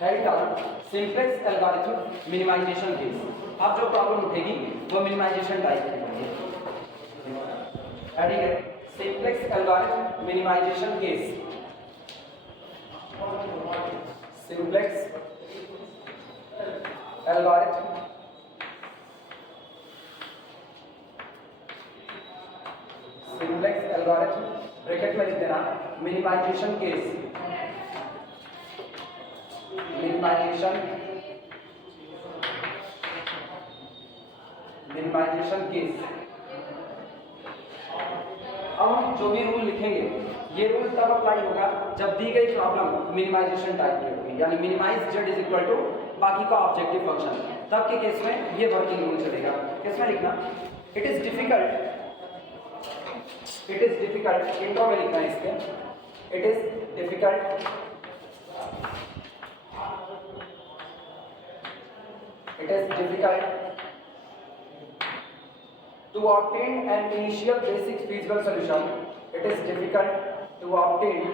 Head down simplex algorithm minimization case. अब जो problem उठेगी वो मिनिमाइजेशन टाइप की होगी। ठीक है, simplex algorithm minimization case. Simplex algorithm simplex algorithm bracket में लिख देना मिनिमाइजेशन केस। Minimisation case. अब हम जो भी रूल लिखेंगे ये रूल तब अप्लाई होगा जब दी गई प्रॉब्लम मिनिमाइजेशन टाइप की होगी, यानी minimize z is equal to बाकी का ऑब्जेक्टिव फंक्शन, तब के केस में ये वर्किंग रूल चलेगा। किसमें लिखना, इट इज डिफिकल्ट इंट्रो में लिखना है इसके, it is difficult to obtain an initial basic feasible solution. It is difficult to obtain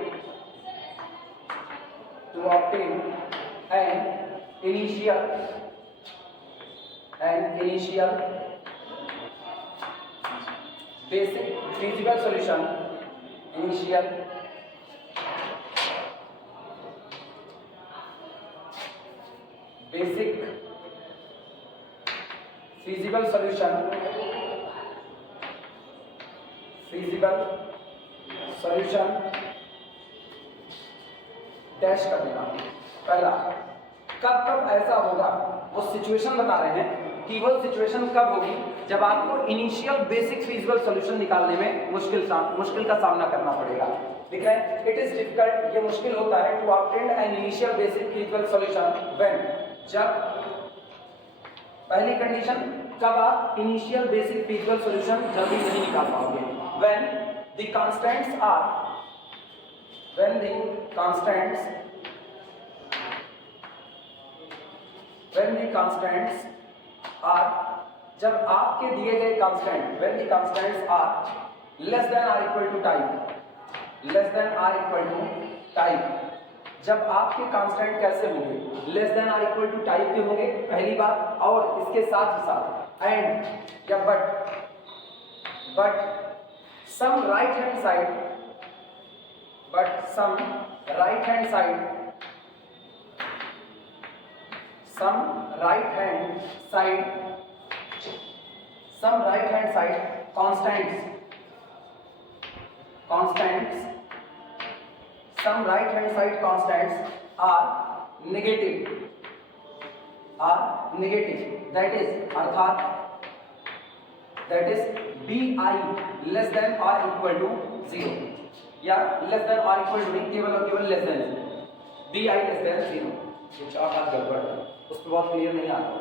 an initial basic feasible solution. feasible solution dash कर देना। पहला, कब ऐसा होगा, वो सिचुएशन बता रहे हैं कि वो सिचुएशन कब होगी जब आपको इनिशियल बेसिक फीजिबल सॉल्यूशन निकालने में मुश्किल का सामना करना पड़ेगा। ठीक है, इट इज डिफिकल्ट, ये मुश्किल होता है, to obtain an initial basic feasible solution when, जब पहली कंडीशन कब आप इनिशियल बेसिक फीजिबल सॉल्यूशन जल्दी नहीं निकाल पाओगे, व्हेन द कांस्टेंट्स आर जब आपके दिए गए constant when the constants are less than or equal to type, जब आपके कांस्टेंट कैसे होंगे, less than or equal to type के होंगे, पहली बात, और इसके साथ ही साथ एंड या but some right hand side constants are negative, that is bi less than or equal to 0, या less than or equal to केवल और केवल less than 0, bi less than 0। ये चार बात गड़बड़ है, उस पर बहुत क्लियर नहीं आ रहा है,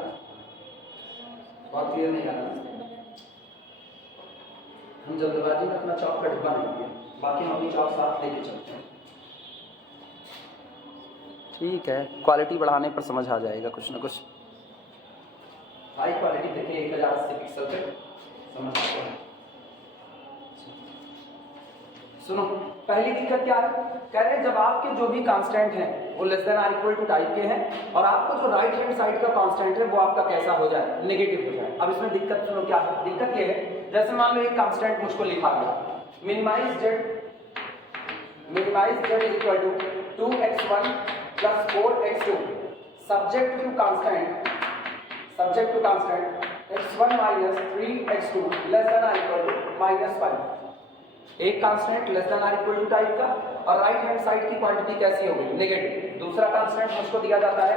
हम जल्दबाजी में अपना चौक का डिब्बा नहीं किया, बाकी हम अपनी चौक साथ लेके चलते हैं। ठीक है, क्वालिटी बढ़ाने पर समझ आ जाएगा कुछ ना कुछ। हाई क्वालिटी देखें 1080 पिक्सल पे समझ आता है। सुनो, पहली दिक्कत क्या है, कह रहे हैं जब आपके जो भी कांस्टेंट हैं वो less than or equal to type के हैं और आपको जो राइट हैंड साइड का कांस्टेंट है वो आपका कैसा हो जाए, नेगेटिव हो जाए। अब इसमें दिक्कत सुनो क्या है, दिक्कत ये है, जैसे मान लो एक कांस्टेंट मुझको लिखा गया, minimize z is equal to 2x1 plus 4x2 subject to constant x1 minus 3x2 less than or equal to -5। एक constant less than or equal to type का और राइट हैंड साइड की क्वांटिटी कैसी हो गई, नेगेटिव। दूसरा constant मुझको दिया जाता है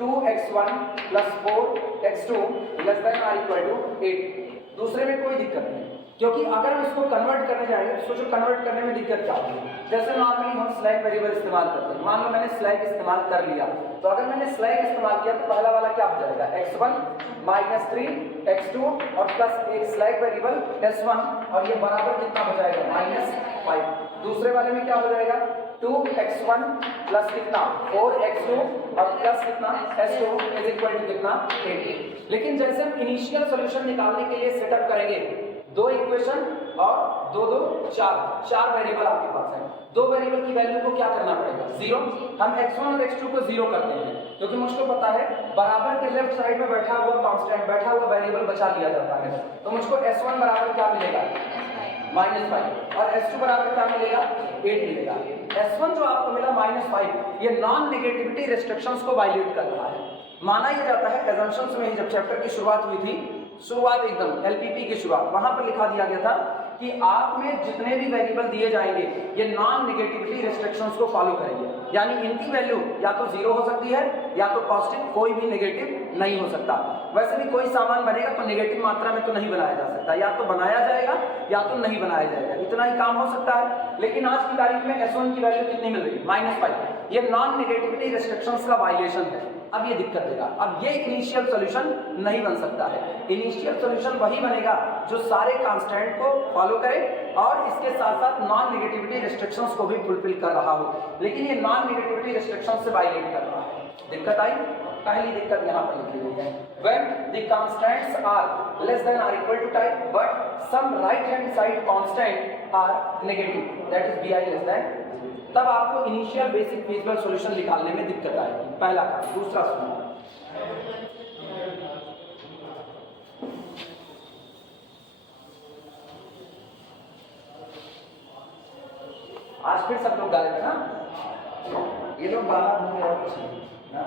2x1 plus 4x2 less than or equal to 8। दूसरे में कोई दिक्कत नहीं, क्योंकि अगर हम इसको कन्वर्ट करने जाएंगे तो सोचो कन्वर्ट करने में दिक्कत क्या होगी। जैसे नॉर्मली हम स्लैग वेरिएबल इस्तेमाल करते हैं, मान लो मैंने स्लैग इस्तेमाल कर लिया, तो अगर मैंने स्लैग इस्तेमाल किया तो पहला वाला क्या हो जाएगा, x1 माइनस 3x2 और प्लस एक स्लैग वेरिएबल s1 और ये बराबर कितना हो जाएगा -5। दूसरे वाले में क्या हो जाएगा 2x1 प्लस कितना 4x2 और प्लस कितना s2 इज इक्वल टू कितना 8। लेकिन जैसे हम इनिशियल सॉल्यूशन निकालने के लिए सेटअप करेंगे दो इक्वेशन और दो दो चार वेरिएबल आपके पास है। दो वेरिएबल की वैल्यू को क्या करना पड़ेगा, जीरो। हम x1 और x2 को जीरो करते हैं क्योंकि मुझको पता है बराबर के लेफ्ट साइड में बैठा हुआ कांस्टेंट, बैठा हुआ वेरिएबल बचा लिया जाता है। तो मुझको s1 बराबर क्या मिलेगा, -5, और s2 बराबर क्या मिलेगा, 8 मिलेगा। s1 जो आपको मिला -5, ये नॉन नेगेटिविटी रिस्ट्रिक्शंस को वायलेट कर रहा है। माना यह जाता है, एजम्पशंस में ही जब चैप्टर की शुरुआत हुई थी, शुरुआत एकदम एलपीपी की शुरुआत, वहां पर लिखा दिया गया था कि आप में जितने भी वेरिएबल दिए जाएंगे ये नॉन नेगेटिविटी रिस्ट्रिक्शंस को फॉलो करेंगे, यानी इनकी वैल्यू या तो जीरो हो सकती है या तो पॉजिटिव, कोई भी नेगेटिव नहीं हो सकता। वैसे भी कोई सामान बनेगा तो नेगेटिव मात्रा में तो नहीं बनाया जा सकता, या तो बनाया जाएगा या तो नहीं बनाया जाएगा, इतना ही काम हो सकता है। लेकिन आज की तारीख में S1 की वैल्यू कितनी मिल रही है, -5। ये नॉन नेगेटिविटी रिस्ट्रिक्शंस का वायलेशन है। अब ये दिक्कत देगा, अब ये इनिशियल सॉल्यूशन नहीं बन सकता है। इनिशियल सॉल्यूशन वही बनेगा जो सारे कांस्टेंट को फॉलो करे और इसके साथ साथ नॉन नेगेटिविटी रिस्ट्रिक्शंस को भी फुलफिल कर रहा हो, लेकिन ये नॉन नेगेटिविटी रिस्ट्रिक्शंस से वायलेट कर रहा है। दिक्कत आई, पहली दिक्कत यहाँ पर लिखी गई है, when the constants are less than or equal to type but some right hand side constant are negative, that is bi less than, तब आपको इनिशियल बेसिक फिजिकल सॉल्यूशन निकालने में दिक्कत आएगी। पहला काम। दूसरा सुनो, आज फिर सब लोग गायब है ना, ये लोग बाहर घूम रहे कुछ नहीं ना।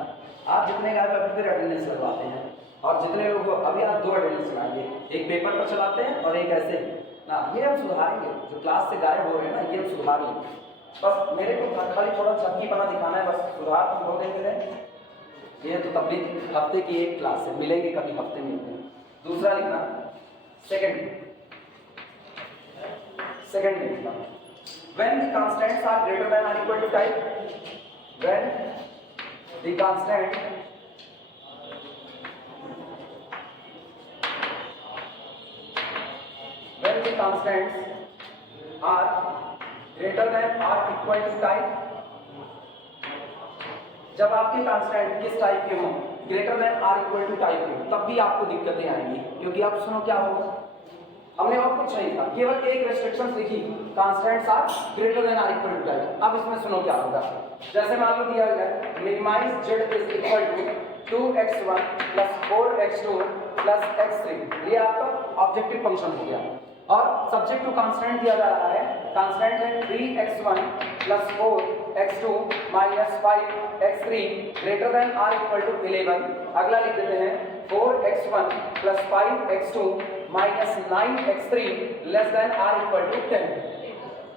आप जितने गायब अभी फिर अटेंडेंस लगवाते हैं, और जितने लोग अभी आप 2 अटेंडेंस लगाएंगे, एक पेपर पर चलाते हैं और एक ऐसे ना। ये हम सुधारेंगे, जो क्लास से गायब हो रहे हैं ना, ये हम सुधार लेंगे। बस मेरे को खाली थोड़ा झपकीपना दिखाना है, बस सुधार तो हो देंगे। ये तो तबलीग हफ्ते की एक क्लास है, मिलेंगे कभी हफ्ते में। दूसरा लिखना, सेकंड में लिखना, when the constants are greater than or equal to type, when the constant constants are greater than or equal to type, जब आपके कांस्टेंट किस टाइप के हों, ग्रेटर देन और इक्वल टू टाइप के, तब भी आपको दिक्कतें आएंगी। क्योंकि आप सुनो क्या होगा, हमने और कुछ नहीं था, केवल एक रेस्ट्रिक्शन लिखी, कांस्टेंट्स आर ग्रेटर देन और इक्वल टू टाइप। अब इसमें सुनो क्या होगा, जैसे मान लो दिया गया minimize z is equal to 2x1 plus 4x2 plus x3, ये आपका ऑब्जेक्टिव फंक्शन हो गया। और सब्जेक्ट टू कांस्टेंट दिया जा रहा है, कांस्टेंट है 3x1 plus 4x2 minus 5x3 greater than और इक्वल टू 11। अगला लिख देते हैं 4x1 plus 5x2 minus 9x3 less than और इक्वल टू 10।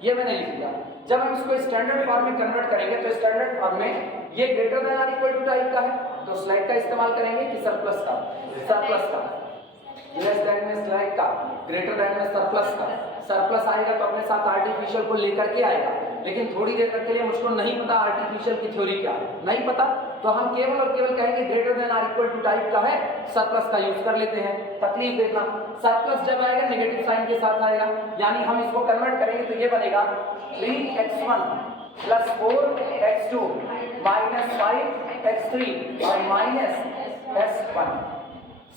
ये मैंने लिख दिया। जब हम इसको स्टैंडर्ड फॉर्म में कन्वर्ट करेंगे तो स्टैंडर्ड फॉर्म में ये ग्रेटर देन और इक्वल टू टाइप का है, तो स्लाइड का इस्तेमाल करेंगे कि सरप्लस का, सरप्लस का, लेस देन में स्लाइड का, ग्रेटर देन में सरप्लस का। सरप्लस आएगा तो अपने साथ आर्टिफिशियल को लेकर के आएगा, लेकिन थोड़ी देर तक के लिए मुझको नहीं पता आर्टिफिशियल की थ्योरी क्या है, नहीं पता, तो हम केवल और केवल कहेंगे ग्रेटर देन और इक्वल टू टाइप का है, सरप्लस का यूज कर लेते हैं। तकलीफ देखना, सरप्लस जब आएगा नेगेटिव साइन के साथ आएगा, यानी हम इसको कन्वर्ट करेंगे तो ये बनेगा 3x1 plus 4x2 minus 5x3 और माइनस s1।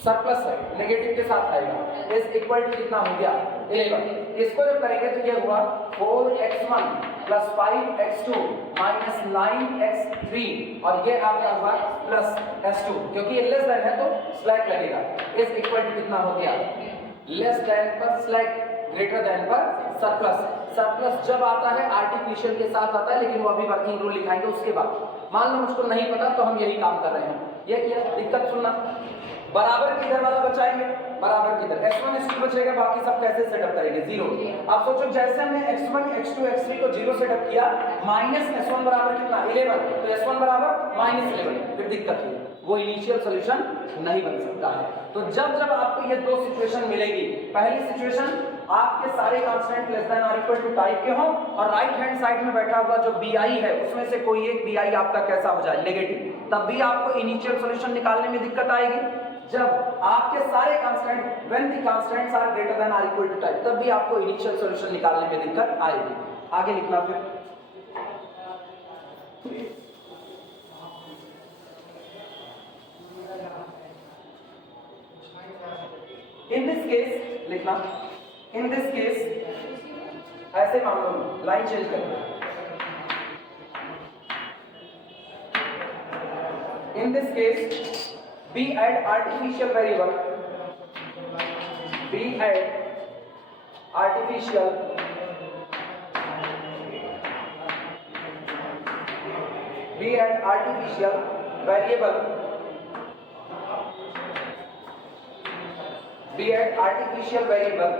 सरप्लस है, नेगेटिव के साथ आएगा, इज इक्वल टू कितना हो गया 11। इसको जब करेंगे तो ये हुआ 4x1 plus 5x2 minus 9x3 और ये आपका हुआ प्लस s2, क्योंकि ये लेस देन है तो स्लैक लगेगा। इज इक्वल टू कितना हो गया, लेस देन पर स्लैक, ग्रेटर देन पर सरप्लस। सरप्लस जब आता है आर्टिफिशियल के साथ आता है, लेकिन वो अभी वर्किंग रूल लिखाएंगे उसके बाद। मान लो मुझको नहीं पता तो हम यही काम कर रहे हैं। ये क्या दिक्कत, सुनना, बराबर किधर वाला बचाएंगे, बराबर किधर x1 x2 बचेगा, बाकी सब कैसे सेटअप करेंगे, जीरो। आप सोचो जैसे हमने x1 x2 x3 को जीरो सेटअप किया, माइनस s1 बराबर कितना 11, तो s1 बराबर माइनस 11, फिर दिक्कत है, वो इनिशियल सॉल्यूशन नहीं बन सकता है। तो जब जब आपको ये दो सिचुएशन मिलेगी, पहली सिचुएशन आपके सारे कांस्टेंट लेस देन और इक्वल टू टाइप के हों और राइट हैंड साइड में बैठा हुआ जो bi है उसमें से कोई एक bi आपका कैसा हो जाए, नेगेटिव, तब भी आपको इनिशियल सॉल्यूशन निकालने में दिक्कत आएगी। जब आपके सारे constant when the constants are greater than और इक्वल टू टाइप, तब भी आपको इनिशियल सॉल्यूशन निकालने में दिक्कत आएगी। आगे लिखना फिर इन दिस केस लिखना इन दिस केस ऐसे मामलों में लाइन चेंज करेंगे। In this case we add artificial variable, we add artificial variable, we add artificial variable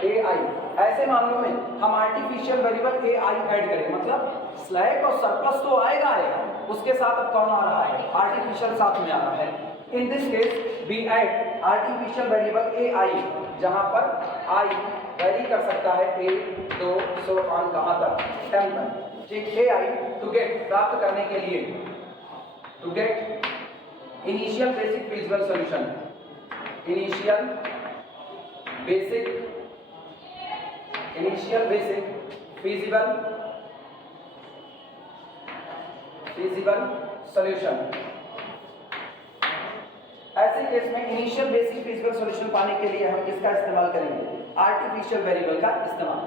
AI। ऐसे मामलों में हम आर्टिफिशियल वेरिएबल AI ऐड करें, मतलब स्लैक और सरप्लस तो आएगा, उसके साथ अब कौन आ रहा है, आर्टिफिशियल साथ में आ रहा है। In this case we add artificial variable AI, जहां पर I वैरी कर सकता है 1 2 सो ऑन कहां तक, m तक, ठीक। AI टू गेट, प्राप्त करने के लिए, to get initial basic feasible solution, initial basic feasible solution. ऐसे केस में इनिशियल बेसिक फिजिबल सॉल्यूशन पाने के लिए हम किसका इस्तेमाल करेंगे, आर्टिफिशियल वेरिएबल का इस्तेमाल।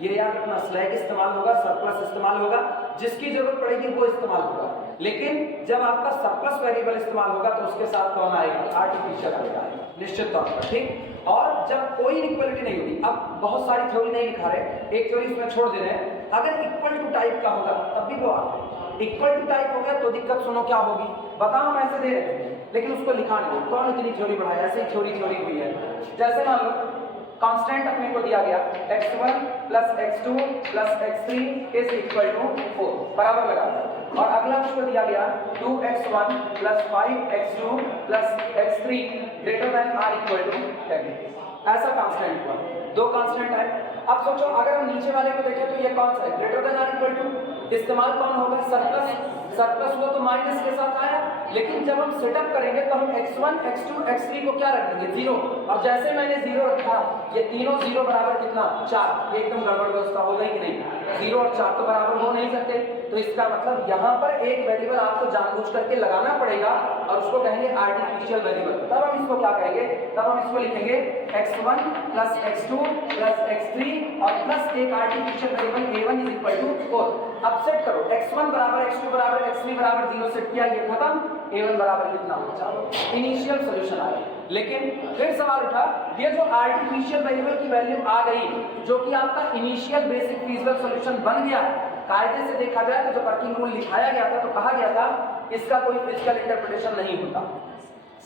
ये याद रखना, स्लैग इस्तेमाल होगा, सरप्लस इस्तेमाल होगा, जिसकी जरूरत पड़ेगी वो इस्तेमाल होगा। लेकिन जब आपका सरप्लस वेरिएबल इस्तेमाल होगा तो उसके साथ कौन आएगा, आर्टिफिशियल आएगा, निश्चित तौर पर, ठीक। और जब कोई इक्वलिटी नहीं होगी, अब बहुत सारी थ्योरी नहीं लिखा रहे, एक थ्योरी इसमें छोड़ दे रहे हैं, अगर इक्वल टू टाइप का होगा तब भी वो आता है। इक्वल टू टाइप हो गया तो दिक्कत सुनो क्या होगी, बताओ, हम ऐसे दे रहे हैं लेकिन उसको लिखा नहीं, कौन इतनी थ्योरी बढ़ाया, ऐसे ही थ्योरी हुई है। जैसे मान लो कांस्टेंट अपने को दिया गया x1 plus x2 plus x3 is equal to 4, बराबर लगा, और अगला उसको दिया गया 2x1 plus 5x2 plus x3 greater than or equal to 10। ऐसा कांस्टेंट हुआ, दो कांस्टेंट है। अब सोचो अगर हम नीचे वाले को देखें तो ये कौन सा है, greater than or equal to, इस्तेमाल कौन होगा, सरप्लस। सरप्लस हुआ तो माइनस के साथ आया, लेकिन जब हम सेटअप करेंगे तो हम x1 x2 x3 को क्या रख देंगे, 0, और जैसे मैंने 0 रखा, ये तीनों 0 बराबर कितना, 4, एकदम गड़बड़ व्यवस्था हो गई कि नहीं, 0 और 4 तो बराबर हो नहीं सकते, तो इसका मतलब यहाँ पर एक वेरिएबल आपको जानबूझ करके लगाना पड़ेगा और उसको कहेंगे आर्टिफिशियल वेरिएबल। तब हम इसको क्या कहेंगे, तब हम इसको लिखेंगे x1 plus x2 plus x3 और प्लस एक artificial variable a1 is equal to 4। अब सेट करो, x1 बराबर x2 बराबर x3 बराबर 0 सेट किया, ये खत्म, a1 बराबर कितना, चलो इनिशियल सॉल्यूशन आया। लेकिन फिर सवाल उठा, ये जो आर्टिफिशियल वेरिएबल की वैल्यू आ गई, जो कि आपका इनिशियल बेसिक फिजिबल सॉल्यूशन बन गया, कायदे से देखा जाए तो जब वर्किंग रूल लिखाया गया था तो कहा गया था इसका कोई फिजिकल इंटरप्रिटेशन नहीं होता,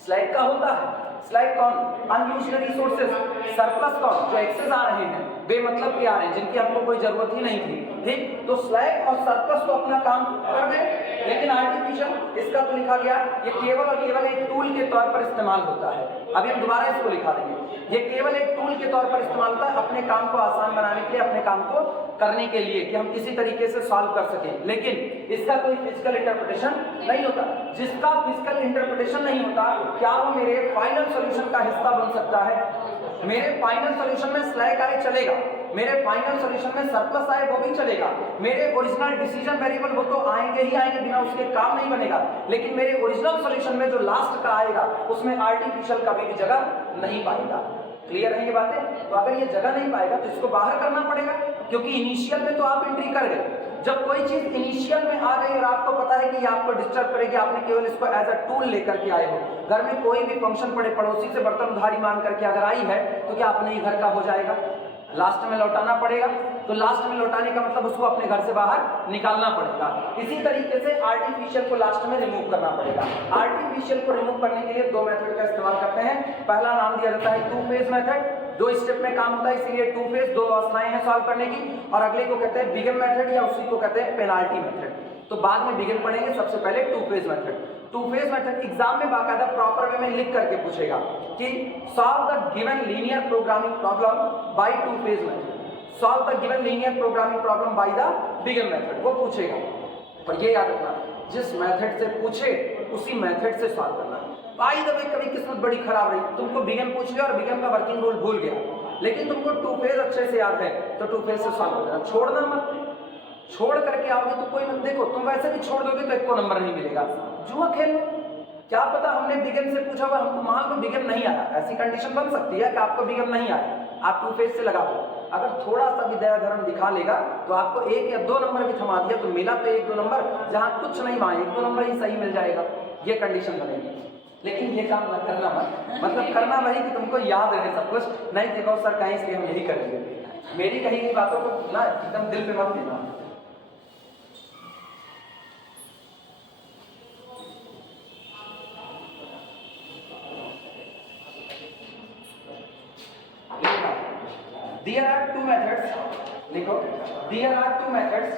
स्लैग का होता है। स्लैग कौन, अनयूज्ड रिसोर्सेज, सरप्लस कौन, जो एक्सेस आ रहे हैं, बेमतलब के आ रहे हैं, जिनकी हमको कोई जरूरत ही नहीं थी, ठीक। तो स्लैग और सरप्लस तो अपना काम कर गए, लेकिन आर्टिफिशियल, इसका तो लिखा गया ये केवल और केवल एक टूल के तौर पर इस्तेमाल होता है। अभी हम दोबारा इसको लिखा देंगे, ये केवल एक टूल के तौर पर इस्तेमाल होता है, अपने काम को आसान बनाने के लिए, अपने काम को करने के लिए, कि हम किसी तरीके से सॉल्व कर सकें, लेकिन इसका कोई फिजिकल इंटरप्रिटेशन नहीं होता। जिसका फिजिकल इंटरप्रिटेशन नहीं होता, क्या वो मेरे फाइनल सॉल्यूशन का हिस्सा बन सकता है? मेरे फाइनल सॉल्यूशन में स्लैग आए चलेगा, मेरे फाइनल सॉल्यूशन में सरप्लस आए वो भी चलेगा, मेरे ओरिजिनल डिसीजन वेरिएबल वो तो आएंगे ही आएंगे, बिना उसके काम नहीं बनेगा, लेकिन मेरे ओरिजिनल सॉल्यूशन में जो लास्ट का आएगा उसमें आर्टिफिशियल कभी भी जगह नहीं पाएगा। क्लियर है ये बातें? तो अगर ये जगह नहीं पाएगा तो इसको बाहर करना पड़ेगा, क्योंकि इनिशियल में तो आप एंट्री कर गए। जब कोई चीज इनिशियल में आ गई और आपको पता है कि ये आपको डिस्टर्ब करेगी, आपने केवल इसको एज अ टूल लेकर के आए हो, घर में कोई भी फंक्शन पड़े, पड़ोसी से बर्तन उधारी मांग करके अगर आई है तो क्या अपने ही घर का हो जाएगा? लास्ट में लौटाना पड़ेगा, तो लास्ट में लौटाने का मतलब उसको अपने घर से बाहर निकालना पड़ेगा। इसी तरीके से आर्टिफिशियल को लास्ट में रिमूव करना पड़ेगा। आर्टिफिशियल को रिमूव करने के लिए दो मेथड का इस्तेमाल करते हैं। पहला नाम दिया जाता है टू फेज मेथड, 2 स्टेप में काम होता है, इसीलिए टू फेज, 2 अवस्थाएं हैं सॉल्व करने की, और अगले को कहते हैं बिगम मेथड या उसी को कहते हैं पेनाल्टी मेथड। तो बाद में बिगिन पढ़ेंगे, सबसे पहले two phase method. Two phase method exam में बाकायदा प्रॉपर वे में लिख करके पूछेगा कि solve the given linear programming problem by two phase method, solve the given linear programming problem by the begin method, वो पूछेगा। और ये याद रखना, जिस मेथड से पूछे उसी मेथड से सॉल्व करना। बाय द वे कभी किस्मत बड़ी खराब रही, तुमको बिगिन पूछ लिया और बिगिन का वर्किंग रूल भूल गया, लेकिन तुमको टू फेज अच्छे से याद है तो टू फेज से सॉल्व करना। छोड़ना मत, छोड़ करके आओगे तो कोई मत, देखो तुम वैसे भी छोड़ दोगे तो एक को नंबर नहीं मिलेगा, जुआ खेल लो, क्या पता हमने बिगन से पूछा हुआ, हमको मान लो बिगन नहीं आया, ऐसी कंडीशन बन सकती है कि आपको बिगन नहीं आया, आप 2 फेज से लगा दो, अगर थोड़ा सा भी दया धर्म दिखा लेगा तो आपको 1 या 2 नंबर भी थमा दिया तो मिला तो 1-2 नंबर, जहां कुछ नहीं वहां 1-2 नंबर ही सही मिल जाएगा, ये कंडीशन बनेगी। लेकिन ये काम न करना मत, मतलब करना वही कि तुमको याद रहे सब कुछ, नहीं देखो सर कहीं इसलिए हम यही करेंगे, मेरी कही गई बातों को ना एकदम दिल पे मत देना। There are 2 methods, लिखो, there are 2 methods,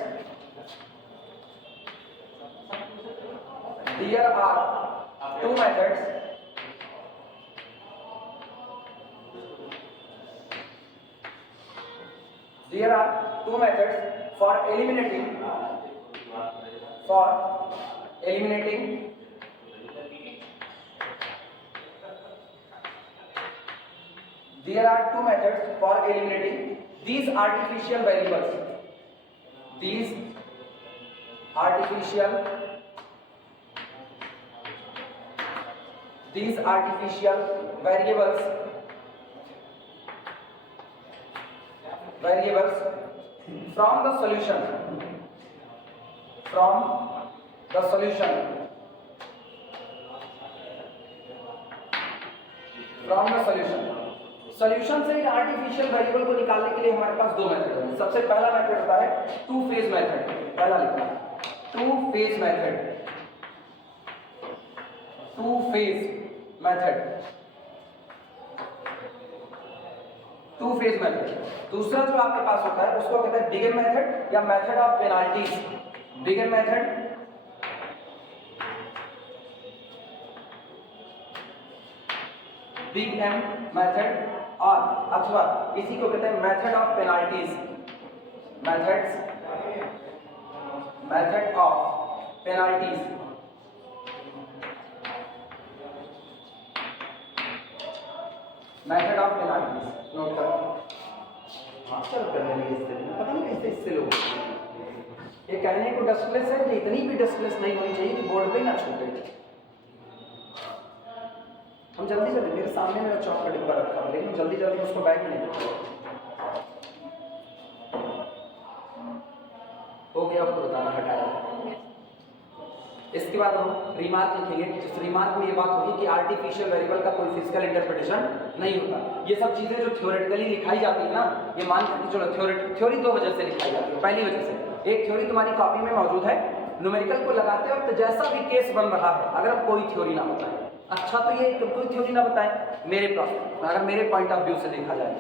there are 2 methods there are 2 methods for eliminating there are 2 methods for eliminating these artificial variables, these artificial variables from the solution solution से इन आर्टिफिशियल वेरिएबल को निकालने के लिए हमारे पास 2 method हैं। सबसे पहला मेथड होता है 2 फेज मेथड, पहला लिखना 2 phase method, 2 phase method, 2 phase method. दूसरा जो आपके पास होता है उसको कहते हैं बिगन मेथड या method of penalties, big M method big M method, और अथवा इसी को कहते हैं method of penalties, method of penalties. Method of penalties note करो, मास्टर करने लगे इससे, पता नहीं कैसे इससे लोग ये कहने को डिस्प्लेस है, इतनी भी डिस्प्लेस नहीं होनी चाहिए कि बोर्ड पे ना छूटे। हम जल्दी मेरे सामने मेरा चौक का डिब्बा रखा है, लेकिन जल्दी उसको बैग में नहीं हो गया, तो बताना हटाया। इसके बाद हम रिमार्क लिखेंगे, जिस रिमार्क में ये बात होगी कि आर्टिफिशियल वेरिएबल का कोई फिजिकल इंटरप्रिटेशन नहीं होता। ये सब चीजें जो थ्योरेटिकली लिखाई जाती है ना, ये मान कर चलो थ्योरी 2 वजह से लिखाई जाती है। पहली वजह से, एक थ्योरी तुम्हारी कॉपी में मौजूद है, न्यूमेरिकल को लगाते वक्त तो जैसा भी केस बन रहा है, अगर हम कोई थ्योरी ना बताएं, अच्छा तो ये कोई थ्योरी ना बताएं, मेरे अगर मेरे पॉइंट ऑफ व्यू से देखा जाए,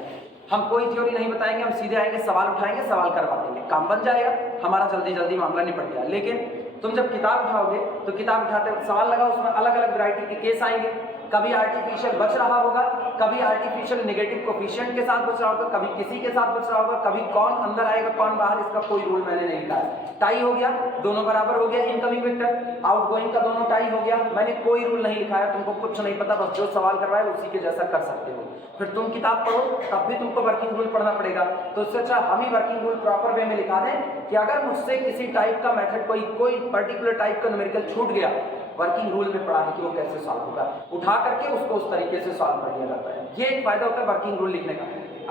हम कोई थ्योरी नहीं बताएंगे, हम सीधे आएंगे, सवाल उठाएंगे, सवाल करवा देंगे, काम बन जाएगा, हमारा जल्दी मामला निपट गया। लेकिन तुम जब किताब उठाओगे तो किताब उठाते वक्त सवाल लगा, उसमें अलग अलग वैरायटी के केस आएंगे, कभी आर्टिफिशियल बच रहा होगा, कभी आर्टिफिशियल नेगेटिव कोफिशिएंट के साथ बच रहा होगा, कभी किसी के साथ बच रहा होगा, कभी कौन अंदर आएगा कौन बाहर, इसका कोई रूल मैंने नहीं लिखा है। टाई हो गया, दोनों बराबर हो गया, इनकमिंग वेक्टर आउटगोइंग का दोनों टाई हो गया, मैंने कोई रूल नहीं लिखा है, तुमको कुछ नहीं पता, बस जो सवाल कर रहा है उसी के जैसा कर सकते हो। फिर तुम किताब पढ़ो तब भी तुमको वर्किंग रूल पढ़ना पड़ेगा, तो उससे अच्छा हम ही वर्किंग रूल प्रॉपर वे में लिखा दें कि अगर मुझसे किसी टाइप का मेथड कोई पर्टिकुलर टाइप का न्यूमेरिकल छूट गया, वर्किंग रूल में पढ़ा है कि वो कैसे सॉल्व होगा, उठा करके उसको उस तरीके से सॉल्व कर दिया जाता है। ये एक फायदा होता है वर्किंग रूल लिखने का।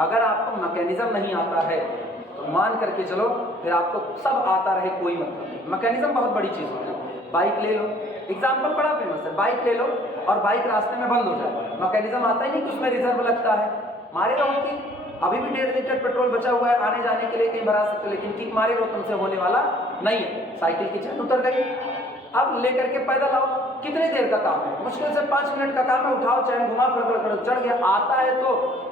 अगर आपको मैकेनिज्म नहीं आता है तो मान करके चलो फिर आपको सब आता रहे कोई मतलब नहीं। मैकेनिज्म बहुत बड़ी चीज होती है। बाइक ले लो, एग्जाम्पल बड़ा फेमस है, बाइक ले लो और बाइक रास्ते में बंद हो जाए, मैकेनिज्म आता ही नहीं कि उसमें रिजर्व लगता है, मारे रहो किक, अभी भी 1.5 लीटर पेट्रोल बचा हुआ है, आने जाने के लिए कहीं भरा सकते हो, लेकिन किक मारे रहो, तुमसे होने वाला नहीं है। साइकिल की चैन उतर गई, अब लेकर के पैदल आओ, कितनी देर का काम है, मुश्किल से 5 मिनट का काम है, उठाओ चैन घुमा कर चढ़ गया। आता है तो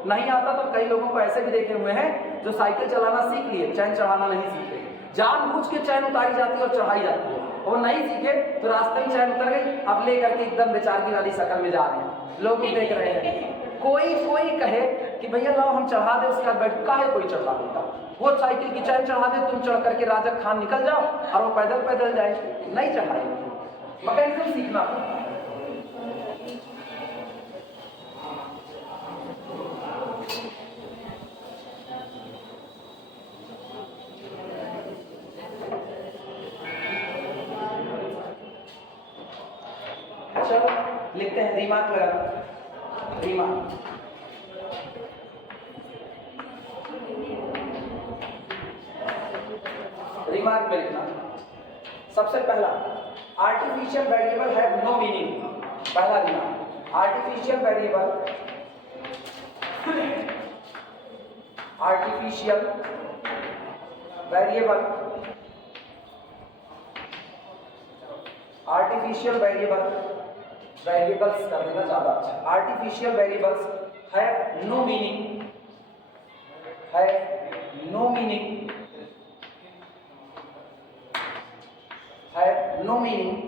नहीं आता तो कई लोगों को ऐसे भी देखे हुए हैं जो साइकिल चलाना सीख लिए, चैन चढ़ाना नहीं सीखे, जानबूझ के चैन उतारी जाती है और चढ़ाई जाती है, और नहीं सीखे तो रास्ते में चैन उतर गई, अब लेकर के एकदम बेचारगी वाली शक्ल में जा रहे हैं, लोग भी देख रहे हैं। कोई कहे कि भैया लाओ हम चढ़ा दे, उसके बाद बैठ काहे कोई चढ़ा देगा, वो साइकिल की चैन चढ़ा दे, तुम चढ़ करके राजा खान निकल जाओ और वो पैदल जाए, नहीं चढ़ाएंगे। मैकेनिज्म सीखना। चलो लिखते हैं, रिमार्क लगाना, रिमार्क। रिमार्क में लिखना सबसे पहला, artificial variable have no meaning. पहला remark, artificial variable, artificial variable, artificial variable, variables कर देना ज्यादा अच्छा, artificial variables have no meaning, have no meaning, have no meaning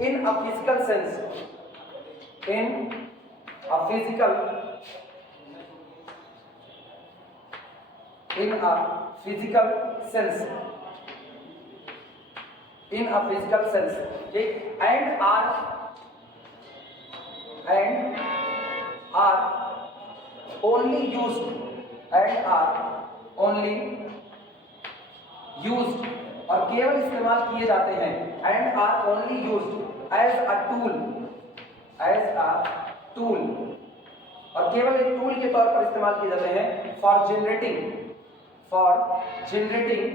in a physical sense, in a physical, in a physical sense, in a physical sense, ठीक, and are only used, and are only used और केवल इस्तेमाल किए जाते हैं, and are only used as a tool, as a tool, और केवल एक टूल के तौर पर इस्तेमाल किए जाते हैं, for generating, for generating,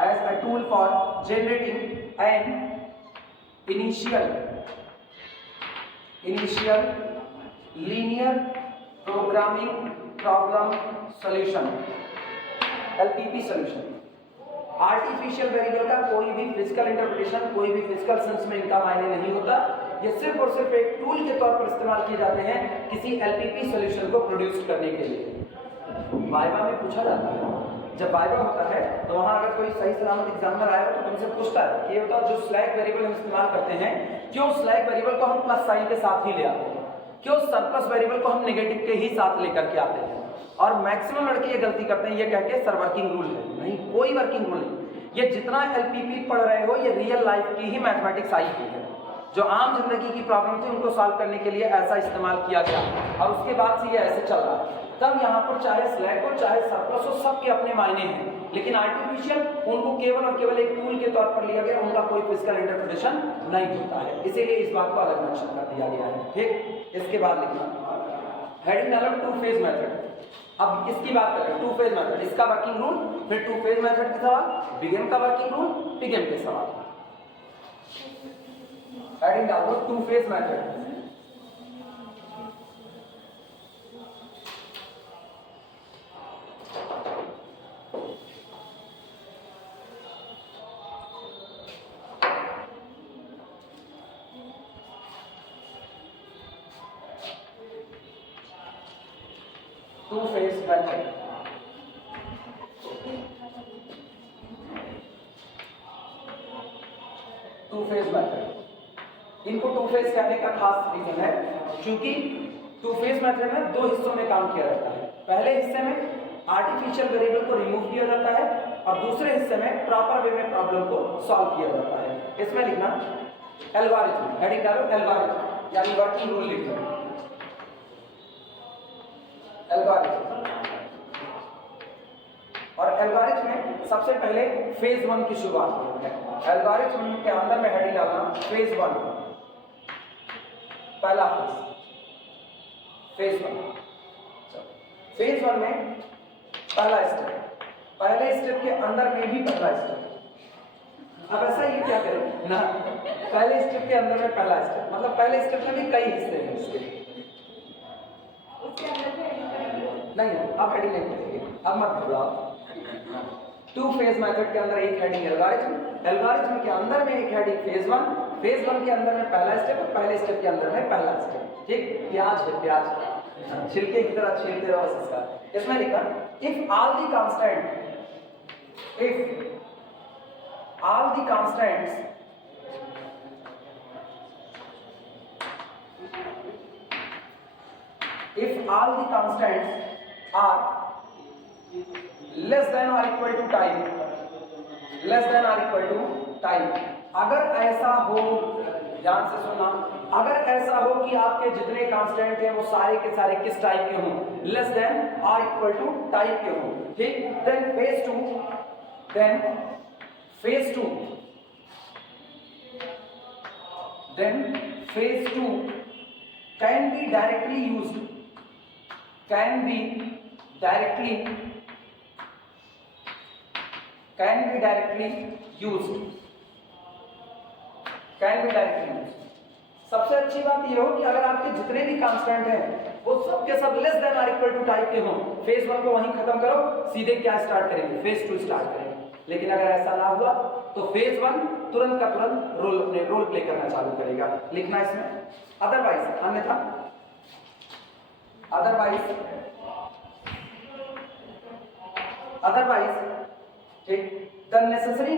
as a tool for generating an initial linear programming problem solution, LPP solution. Artificial variable का कोई भी फिजिकल इंटरप्रिटेशन, कोई भी फिजिकल सेंस में इनका मायने नहीं होता, ये सिर्फ और सिर्फ एक टूल के तौर पर इस्तेमाल किए जाते हैं किसी एलपीपी सॉल्यूशन को प्रोड्यूस करने के लिए। वाइवा में पूछा जाता है, जब वाइवा होता है तो वहां अगर कोई सही सलामत एग्जामिनर आया तो तुमसे पूछता है कि ये बताओ जो स्लैग वेरिएबल हम इस्तेमाल करते हैं, क्यों स्लैग वेरिएबल को हम प्लस साइन के साथ ही ले आते हैं, क्यों सरप्लस वेरिएबल को हम नेगेटिव के ही साथ लेकर के आते हैं। और मैक्सिमम लड़के ये गलती करते हैं, ये कह के सर वर्किंग रूल है, नहीं, कोई वर्किंग रूल नहीं। ये जितना एलपीपी पढ़ रहे हो ये रियल लाइफ की ही मैथमेटिक्स आई हुई है, जो आम जिंदगी की प्रॉब्लम थी उनको सॉल्व करने के लिए ऐसा इस्तेमाल किया गया, और उसके बाद से ये ऐसे चल रहा है। तब यहाँ पर चाहे स्लैग हो चाहे सरप्लस हो, सबके अपने मायने हैं, लेकिन आर्टिफिशियल उनको केवल और केवल एक टूल के तौर पर लिया गया, उनका कोई फिजिकल इंटरप्रिटेशन नहीं होता है, इसीलिए इस बात को अलग मेंशन कर दिया गया है। ठीक, इसके बाद लिखना हेडिंग डालो टू फेज मेथड। अब इसकी बात करें, टू फेज मेथड, इसका वर्किंग रूल, फिर टू फेज मेथड के सवाल, बिगिन का वर्किंग रूल, बिगिन के सवाल। हेडिंग डालो two phase method. Two phase method, two phase method, इनको टू फेज कहने का खास रीजन है क्योंकि टू फेज मेथड में दो हिस्सों में काम किया जाता है। पहले हिस्से में आर्टिफिशियल वेरिएबल को रिमूव किया जाता है और दूसरे हिस्से में प्रॉपर वे में प्रॉब्लम को सॉल्व किया जाता है। इसमें लिखना एल्गोरिथम, हेडिंग डालो एल्गोरिथम, यानी वर्किंग रूल लिख लो, एल्गोरिथम। और एल्गोरिथम में सबसे पहले फेज 1 की शुरुआत होती है। एल्गोरिथम के अंदर में हेडिंग डालना फेज 1, पहला फेज 1। फेज 1 में पहला स्टेप, पहले स्टेप के अंदर में भी पहला स्टेप। अब ऐसा ये क्या करें ना, पहले स्टेप के अंदर में पहला स्टेप, मतलब पहले स्टेप में भी कई हिस्से हैं इसके, नहीं अब हेडिंग नहीं करेंगे, अब मत घबराओ। टू फेज मेथड के अंदर एक हेडिंग एल्गोरिथम, एल्गोरिथम के अंदर में एक हेडिंग फेज 1, फेज 1 के अंदर में पहला स्टेप और पहले स्टेप के अंदर में पहला स्टेप। ठीक, प्याज है, प्याज छिलके की तरह छीलते रहो इसका। इसमें लिखा if all the constant, if all the constants if all the constants are less than or equal to time, less than or equal to time, अगर ऐसा हो, ध्यान से सुनना, अगर ऐसा हो कि आपके जितने कांस्टेंट हैं वो सारे के सारे किस टाइप के हों, लेस देन और इक्वल टू टाइप के हों, ठीक, then phase 2, then phase 2 can be directly used, can be directly used, सबसे अच्छी बात ये हो कि अगर आपके जितने भी कांस्टेंट हैं वो सब के सब less than or equal to type के हों, फेज 1 को वहीं खत्म करो, सीधे क्या स्टार्ट करेंगे, फेज 2 स्टार्ट करेंगे। लेकिन अगर ऐसा ना हुआ तो फेज 1 तुरंत का तुरंत रोल प्ले करना चालू करेगा। लिखना इसमें अदरवाइज, अन्यथा ठीक, the necessary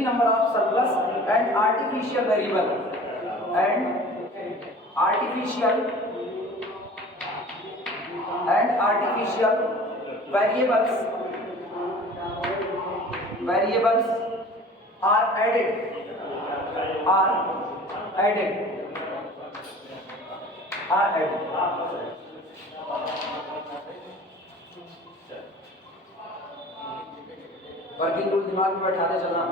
number of surplus and artificial variable variables are added working rule दिमाग में बैठाते चलना,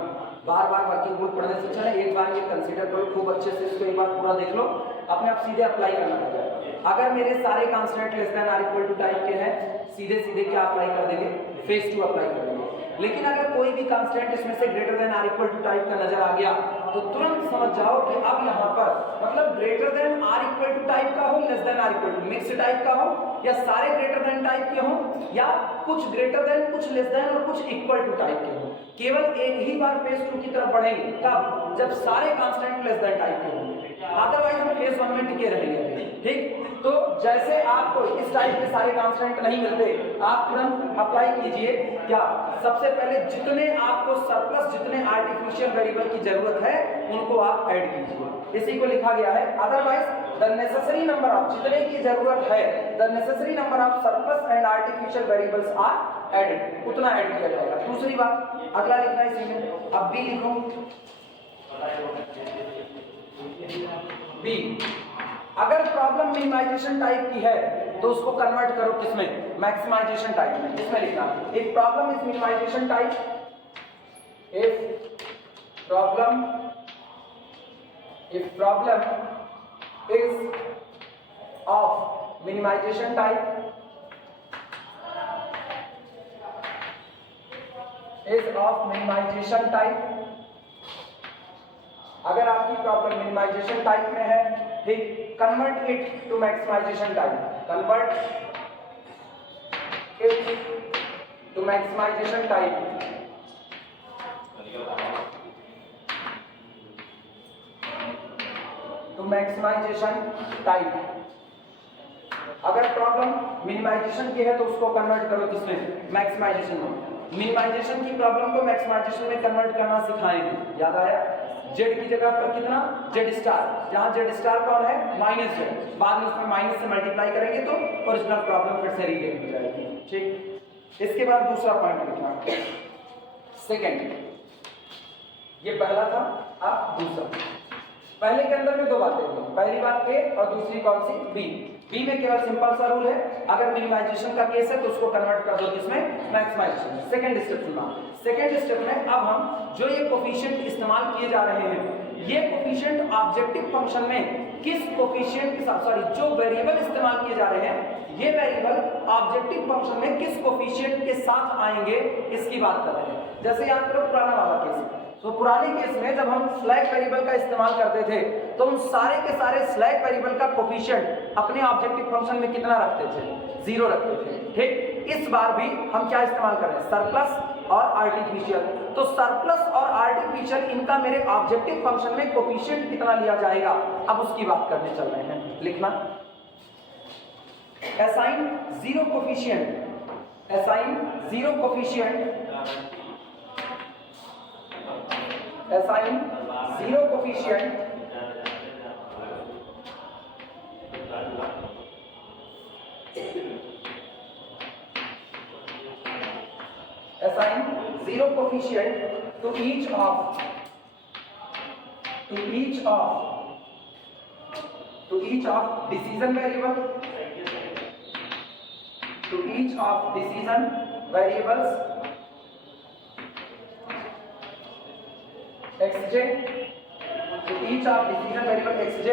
बार बार वर्किंग रूल पढ़ने से चले, एक बार ये कंसीडर करो खूब अच्छे से, इसको एक बार पूरा देख लो, अपने आप सीधे अप्लाई करना पड़ेगा। अगर मेरे सारे constant less than or equal to type के हैं, सीधे क्या अप्लाई कर देंगे, फेज 2 अप्लाई कर देंगे। लेकिन अगर कोई भी कांस्टेंट इसमें से greater than or equal to type का नजर आ गया तो तुरंत समझ जाओ कि अब यहाँ पर मतलब greater than or equal to type का हो, less than or equal to mix type का हो, या सारे ग्रेटर देन टाइप के हो, या कुछ ग्रेटर देन, कुछ लेस देन और कुछ इक्वल टू टाइप के हो, केवल एक ही बार फेज 2 की तरफ बढ़ेंगे। कब? जब सारे कांस्टेंट लेस देन टाइप के होंगे, अदरवाइज हम फेज 1 में टिके रहेंगे। ठीक, तो जैसे आपको इस टाइप के सारे कांस्टेंट नहीं मिलते, आप तुरंत अप्लाई कीजिए क्या, सबसे पहले जितने आपको सरप्लस, जितने आर्टिफिशियल वेरिएबल की जरूरत है उनको आप ऐड कीजिए। इसी को लिखा गया है otherwise the necessary number of, जितने की जरूरत है, the necessary number of surplus and artificial variables are added, उतना ऐड किया जाएगा। दूसरी बात, अगला लिखना है इसी में, अब बी लिखो, बी, अगर प्रॉब्लम मिनिमाइजेशन टाइप की है तो उसको कन्वर्ट करो किसमें, मैक्सिमाइजेशन टाइप में। इसमें लिखना, if problem is minimization type, if problem is of minimization type, अगर आपकी प्रॉब्लम मिनिमाइजेशन टाइप में है, ठीक, convert it to maximization type, convert it to maximization type, अगर प्रॉब्लम मिनिमाइजेशन की है तो उसको कन्वर्ट करो किसमें, मैक्सिमाइजेशन में। मिनिमाइजेशन की प्रॉब्लम को मैक्सिमाइजेशन में कन्वर्ट करना सिखाए हैं, याद आया, जेड की जगह पर कितना, जेड स्टार, जहां जेड स्टार कौन है, माइनस जेड, बाद में उसमें माइनस से मल्टीप्लाई करेंगे तो ओरिजिनल प्रॉब्लम फिर से रीगेन हो जाएगी। ठीक, इसके बाद दूसरा पॉइंट लिखना, सेकंड, ये पहला था, अब दूसरा। पहले के अंदर में दो बातें थी, पहली बात ए और दूसरी कौन सी, बी। बी में केवल सिंपल सा रूल है, अगर मिनिमाइजेशन का केस है तो उसको कन्वर्ट कर दो किसमें, मैक्सिमाइजेशन। सेकंड स्टेप सुनना, सेकंड स्टेप में अब हम जो ये कोफिशिएंट इस्तेमाल किए जा रहे हैं, ये कोफिशिएंट ऑब्जेक्टिव फंक्शन में किस कोफिशिएंट के साथ, सॉरी, जो वेरिएबल इस्तेमाल किए जा रहे हैं, ये वेरिएबल ऑब्जेक्टिव फंक्शन में किस कोफिशिएंट के साथ आएंगे, इसकी बात कर रहे हैं। जैसे याद करो पुराना वाला केस, तो पुराने केस में जब हम स्लैक वेरिएबल का इस्तेमाल करते थे तो उन सारे के सारे स्लैक वेरिएबल का कोफिशिएंट अपने ऑब्जेक्टिव फंक्शन में कितना रखते थे, 0 रखते थे। ठीक, इस बार भी हम क्या इस्तेमाल कर रहे हैं, सरप्लस और आर्टिफिशियल। तो सरप्लस और आर्टिफिशियल, इनका मेरे ऑब्जेक्टिव फंक्शन में कोफिशिएंट कितना लिया जाएगा, अब उसकी बात करने चल रहे हैं। लिखना, assign 0 coefficient, assign 0 coefficient, assign 0 coefficient assign 0 coefficient to each of decision variable, to each of decision variables xj, to each of decision variable xj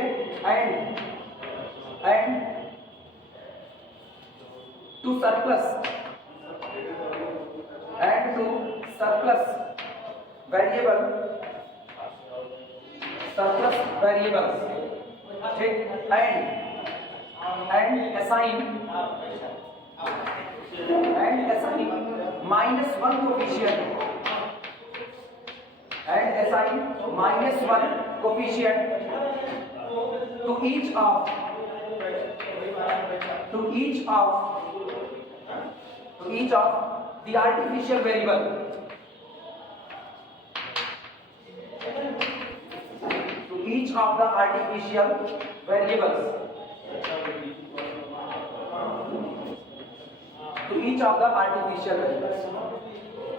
and to surplus variables, ठीक, and assign -1 coefficient, to each of the artificial variable,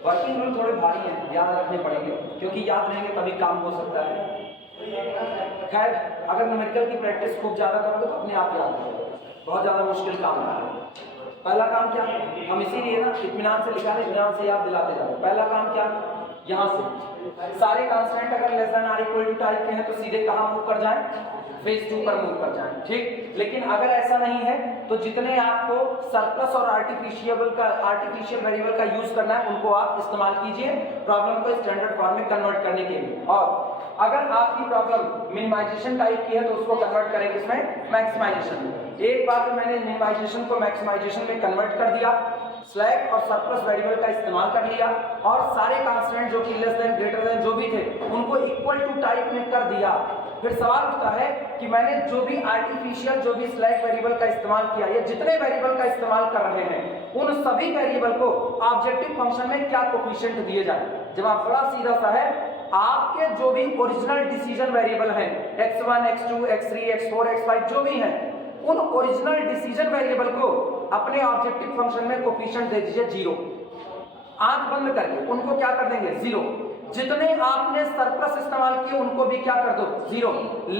working rule थोड़े भारी हैं, याद रखने पड़ेंगे, क्योंकि याद रहेंगे तभी काम हो सकता है। खैर, अगर न्यूमेरिकल की प्रैक्टिस खूब ज्यादा करोगे तो अपने आप याद रहेगा, बहुत ज्यादा मुश्किल काम है। पहला काम क्या, हम इसीलिए ना इत्मीनान से लिखा है, इत्मीनान से याद दिलाते जाओ। पहला काम क्या, यहाँ से सारे कांस्टेंट अगर less than or equal to type के हैं तो सीधे कहाँ मूव कर जाएं, फेज 2 पर मूव कर जाएं, ठीक। लेकिन अगर ऐसा नहीं है तो जितने आपको सरप्लस और आर्टिफिशियल वेरिएबल का यूज करना है उनको आप इस्तेमाल कीजिए प्रॉब्लम को स्टैंडर्ड फॉर्म में कन्वर्ट करने के लिए। और अगर आपकी प्रॉब्लम मिनिमाइजेशन टाइप की है तो उसको कन्वर्ट करें किसमें, मैक्सिमाइजेशन में। एक बार मैंने मिनिमाइजेशन को मैक्सिमाइजेशन में कन्वर्ट कर दिया, स्लैक और सरप्लस वेरिएबल का इस्तेमाल कर लिया और सारे कांस्टेंट जो कि लेस देन ग्रेटर देन जो भी थे उनको इक्वल टू टाइप में कर दिया, फिर सवाल उठता है कि मैंने जो भी आर्टिफिशियल जो भी स्लैक वेरिएबल का इस्तेमाल किया, ये जितने वेरिएबल का इस्तेमाल कर रहे हैं उन सभी वेरिएबल को ऑब्जेक्टिव फंक्शन में क्या कोफिशिएंट दिए जाए। जवाब बड़ा सीधा सा है, आपके जो भी ओरिजिनल डिसीजन वेरिएबल हैं x1 x2 x3 x4 x5 जो भी हैं उन ओरिजिनल डिसीजन वेरिएबल को अपने ऑब्जेक्टिव फंक्शन में कोफिशिएंट दे दीजिए 0, आंख बंद करके उनको क्या कर देंगे 0। जितने आपने सरप्लस इस्तेमाल किए उनको भी क्या कर दो 0,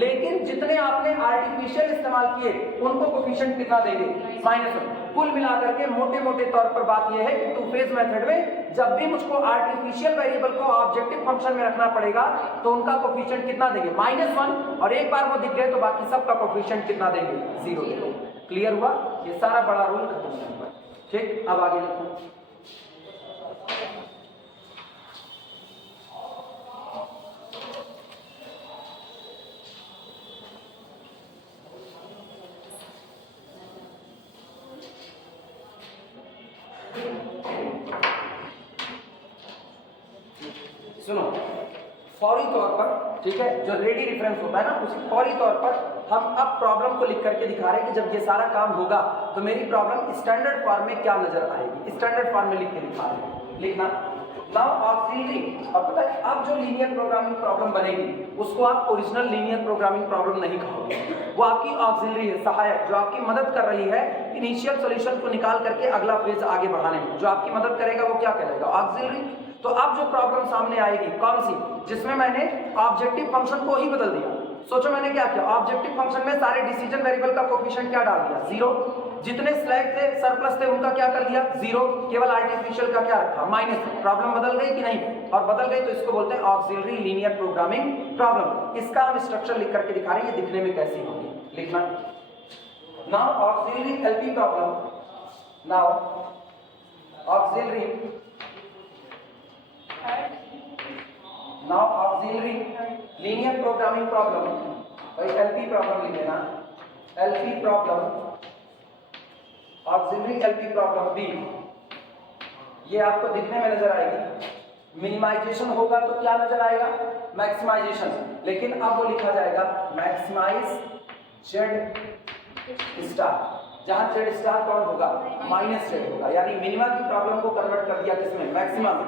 लेकिन जितने आपने आर्टिफिशियल इस्तेमाल किए उनको कोफिशिएंट कितना देंगे -1। कुल मिलाकर के मोटे मोटे तौर पर बात यह है कि टू फेज मेथड में जब भी मुझको आर्टिफिशियल वेरिएबल को ऑब्जेक्टिव फंक्शन में रखना पड़ेगा तो उनका कोफिशिएंट कितना देंगे -1, और एक बार वो दिख गए तो बाकी सबका कोफिशिएंट कितना देंगे 0 देंगे। क्लियर हुआ, ये सारा बड़ा रूल खत्म हुआ, ठीक। अब आगे लिखो, सुनो, फौरी तौर पर, ठीक है, जो रेडी रेफरेंस होता है ना उसी फौरी तौर पर हम अब प्रॉब्लम को लिख करके दिखा रहे हैं कि जब ये सारा काम होगा तो मेरी प्रॉब्लम स्टैंडर्ड फॉर्म में क्या नजर आएगी। स्टैंडर्ड फॉर्म में लिख के दिखा रहे हैं, लिखना नाउ ऑक्सिलरी। अब पता है अब जो लीनियर प्रोग्रामिंग प्रॉब्लम बनेगी उसको आप ओरिजिनल लीनियर प्रोग्रामिंग प्रॉब्लम नहीं कहोगे, वो आपकी ऑक्सिलरी है, सहायक, जो आपकी मदद कर रही है इनिशियल सॉल्यूशन को निकाल करके अगला फेज आगे बढ़ाने में। जो आपकी मदद करेगा वो क्या कहलाएगा, ऑक्सिलरी। तो अब जो प्रॉब्लम सामने आएगी कौन सी, जिसमें मैंने ऑब्जेक्टिव फंक्शन को ही बदल दिया। सोचो मैंने क्या किया, ऑब्जेक्टिव फंक्शन में सारे डिसीजन वेरिएबल का कोफिशिएंट क्या डाल दिया 0, जितने स्लैक थे सरप्लस थे उनका क्या कर दिया 0, केवल आर्टिफिशियल का क्या रखा -। प्रॉब्लम बदल गई कि नहीं, और बदल गई तो इसको बोलते हैं ऑक्सिलरी लीनियर प्रोग्रामिंग प्रॉब्लम। इसका हम स्ट्रक्चर लिख करके दिखा रहे हैं, ये दिखने में कैसी होगी, लिखना now auxiliary LP problem, now auxiliary linear programming problem, भाई एलपी प्रॉब्लम लिख लेना, LP problem, auxiliary LP problem B. ये आपको दिखने में नजर आएगी, मिनिमाइजेशन होगा तो क्या नजर आएगा मैक्सिमाइजेशन, लेकिन अब वो लिखा जाएगा मैक्सिमाइज जेड स्टार, जहां जेड स्टार कौन होगा -z होगा, यानी मिनिमा की प्रॉब्लम को कन्वर्ट कर दिया किसमें maximum.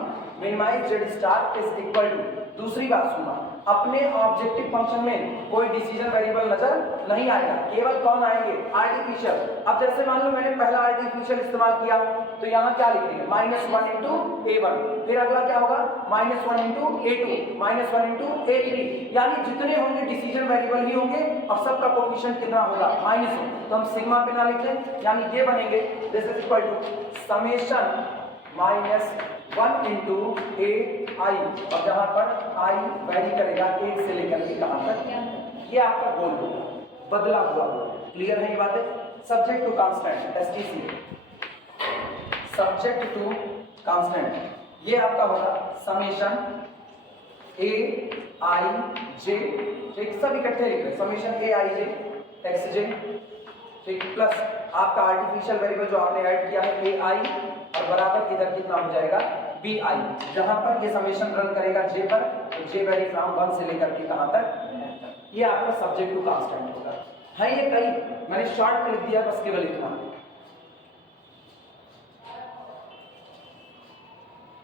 Minimize Z star is equal to, दूसरी बात सुनना, अपने ऑब्जेक्टिव फंक्शन में कोई डिसीजन वेरिएबल नजर नहीं आएगा, केवल कौन आएंगे, आर्टिफिशियल। अब जैसे मान लो मैंने पहला आर्टिफिशियल इस्तेमाल किया तो यहाँ क्या लिखेंगे, -1 इंटू A1, फिर अगला क्या होगा, -1 इंटू A2, -1 इंटू A3, यानी जितने होंगे डिसीजन वेरिएबल ही होंगे और सबका कोएफिशिएंट कितना होगा, -1। तो हम सिग्मा पे ना लिखें, यानी ये बनेंगे this is equal to summation -1 into AI, और जहां पर I वैरी करेगा 1 से लेकर के कहां तक, ये आपका गोल होगा, बदला हुआ होगा। क्लियर है ये बातें। Subject to constant STC, subject to constant, ये आपका होगा समेशन AIJ, ठीक, सब इकट्ठे लिख रहे, समेशन AIJ XJ, ठीक, प्लस आपका आर्टिफिशियल वेरिएबल जो आपने ऐड किया है AI, और बराबर इधर कितना हो जाएगा BI, जहां पर ये समेशन रन करेगा J पर, तो J वैरी फ्रॉम 1 से लेकर के कहां तक, ये आपका सब्जेक्ट टू कांस्टेंट होगा। है ये कई मैंने शॉर्ट में लिख दिया, बस केवल इतना,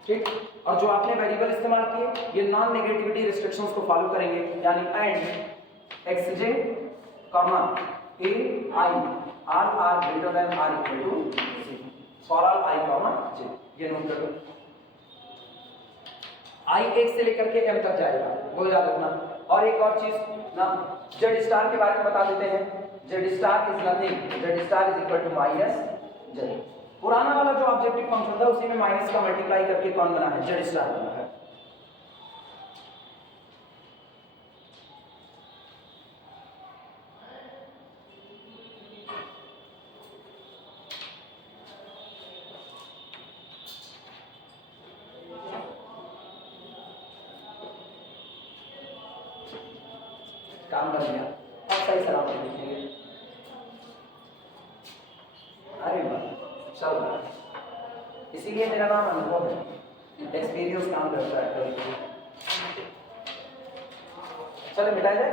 ठीक। और जो आपने वेरिएबल इस्तेमाल किए ये नॉन नेगेटिविटी रिस्ट्रिक्शंस को फॉलो करेंगे, यानी and XJ, AI are greater than or equal to 0 for all I, J, ये नोट कर लो। I 1 से लेकर के M तक जाएगा, वो याद रखना। और एक और चीज ना, Z स्टार के बारे में बता देते हैं। Z star is nothing, Z star is equal to -Z। पुराना वाला जो ऑब्जेक्टिव फंक्शन था उसी में माइनस का मल्टीप्लाई करके कौन बना है, Z स्टार बना है। काम कर लिया, अब सही सलाह पे लिखेंगे। अरे वाह, चल रहा है, इसीलिए मेरा नाम अनुभव है, एक्सपीरियंस काम करता है। चलो मिटाया जाए।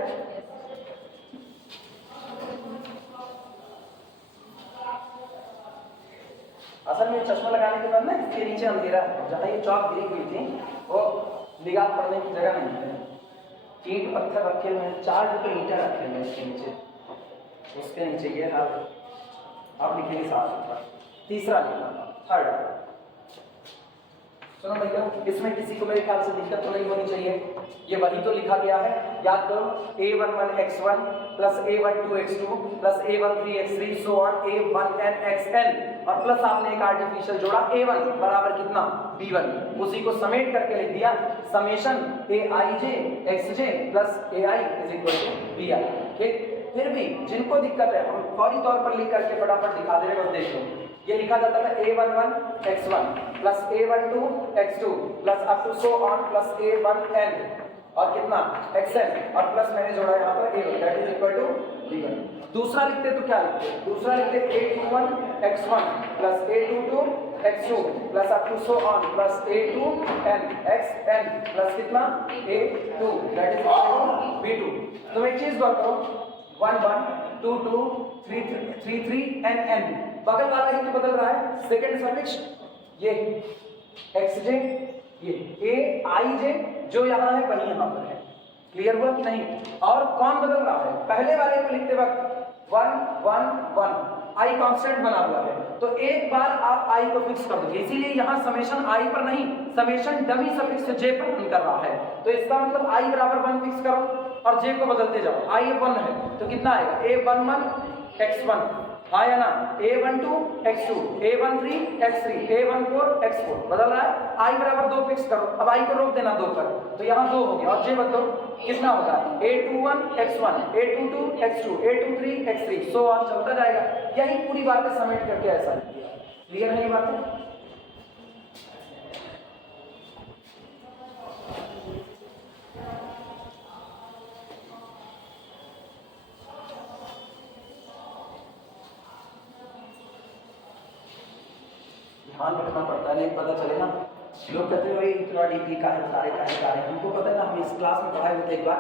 असल में चश्मा लगाने के बाद ना इसके नीचे अंधेरा है, जहाँ ये चौक गिरी हुई थी वो निगाह पड़ने की जगह नहीं है। ईंट पत्थर रखे हुए हैं, 4 रुपये ईंटें रखे हुए हैं इसके नीचे, उसके नीचे ये हाल। आप लिखेंगे 7 रुपये, तीसरा लिखना, थर्ड। सुनो भैया, इसमें किसी को मेरे ख्याल से दिक्कत तो नहीं होनी चाहिए, ये वही तो लिखा गया है, याद करो। A11x1 plus A12x2 plus A13x3 so on A1nxn, और प्लस आपने एक आर्टिफिशियल जोड़ा A1 बराबर कितना, B1, उसी को समेट करके लिख दिया summation AIJ XJ plus AI is equal to BI। ठीक, फिर भी जिनको दिक्कत है हम फौरी तौर पर लिख करके फटाफट दिखा दे रहे, बस देख लो। ये लिखा जाता था A11x1 plus A12x2 plus up to so on plus A1n और कितना xn, और प्लस मैंने जोड़ा यहाँ पर A1 that is equal to B1। दूसरा लिखते तो क्या लिखते, दूसरा लिखते A21x1 plus A22x2 plus up to so on plus A2nxn plus कितना A2 that is equal to B2। तो एक चीज गौर करो, 1 1 2 2 3 3 3 n बगल वाला ही तो बदल रहा है, सेकंड सफिक्स ये xj, ये aij जो यहाँ है वही यहाँ पर है। क्लियर हुआ कि नहीं? और कौन बदल रहा है, पहले वाले को लिखते वक्त 1 1 1 i कांस्टेंट बना हुआ है, तो एक बार आप i को फिक्स कर दोगे, इसीलिए यहाँ समेशन i पर नहीं, समेशन डमी सफिक्स j पर रन कर रहा है। तो इसका मतलब i बराबर 1 फिक्स करो और j को बदलते जाओ। i 1 है तो कितना आएगा, A11 x1 आया ना, A12 x2 A13 x3 A14 x4 बदल रहा है। i बराबर 2 फिक्स करो, अब i को रोक देना 2 पर, तो यहाँ 2 हो गया और j बदलो कितना होगा, A21 x1 A22 x2 A23 x3 so on चलता जाएगा। यही पूरी बातें समेट करके ऐसा लिखिए। क्लियर है ये बातें? ध्यान रखना पड़ता है, नहीं पता चले ना, लोग कहते हैं भाई इतना डीपली का है बता रहे, हमको पता है ना, हम इस क्लास में पढ़ाए होते एक बार,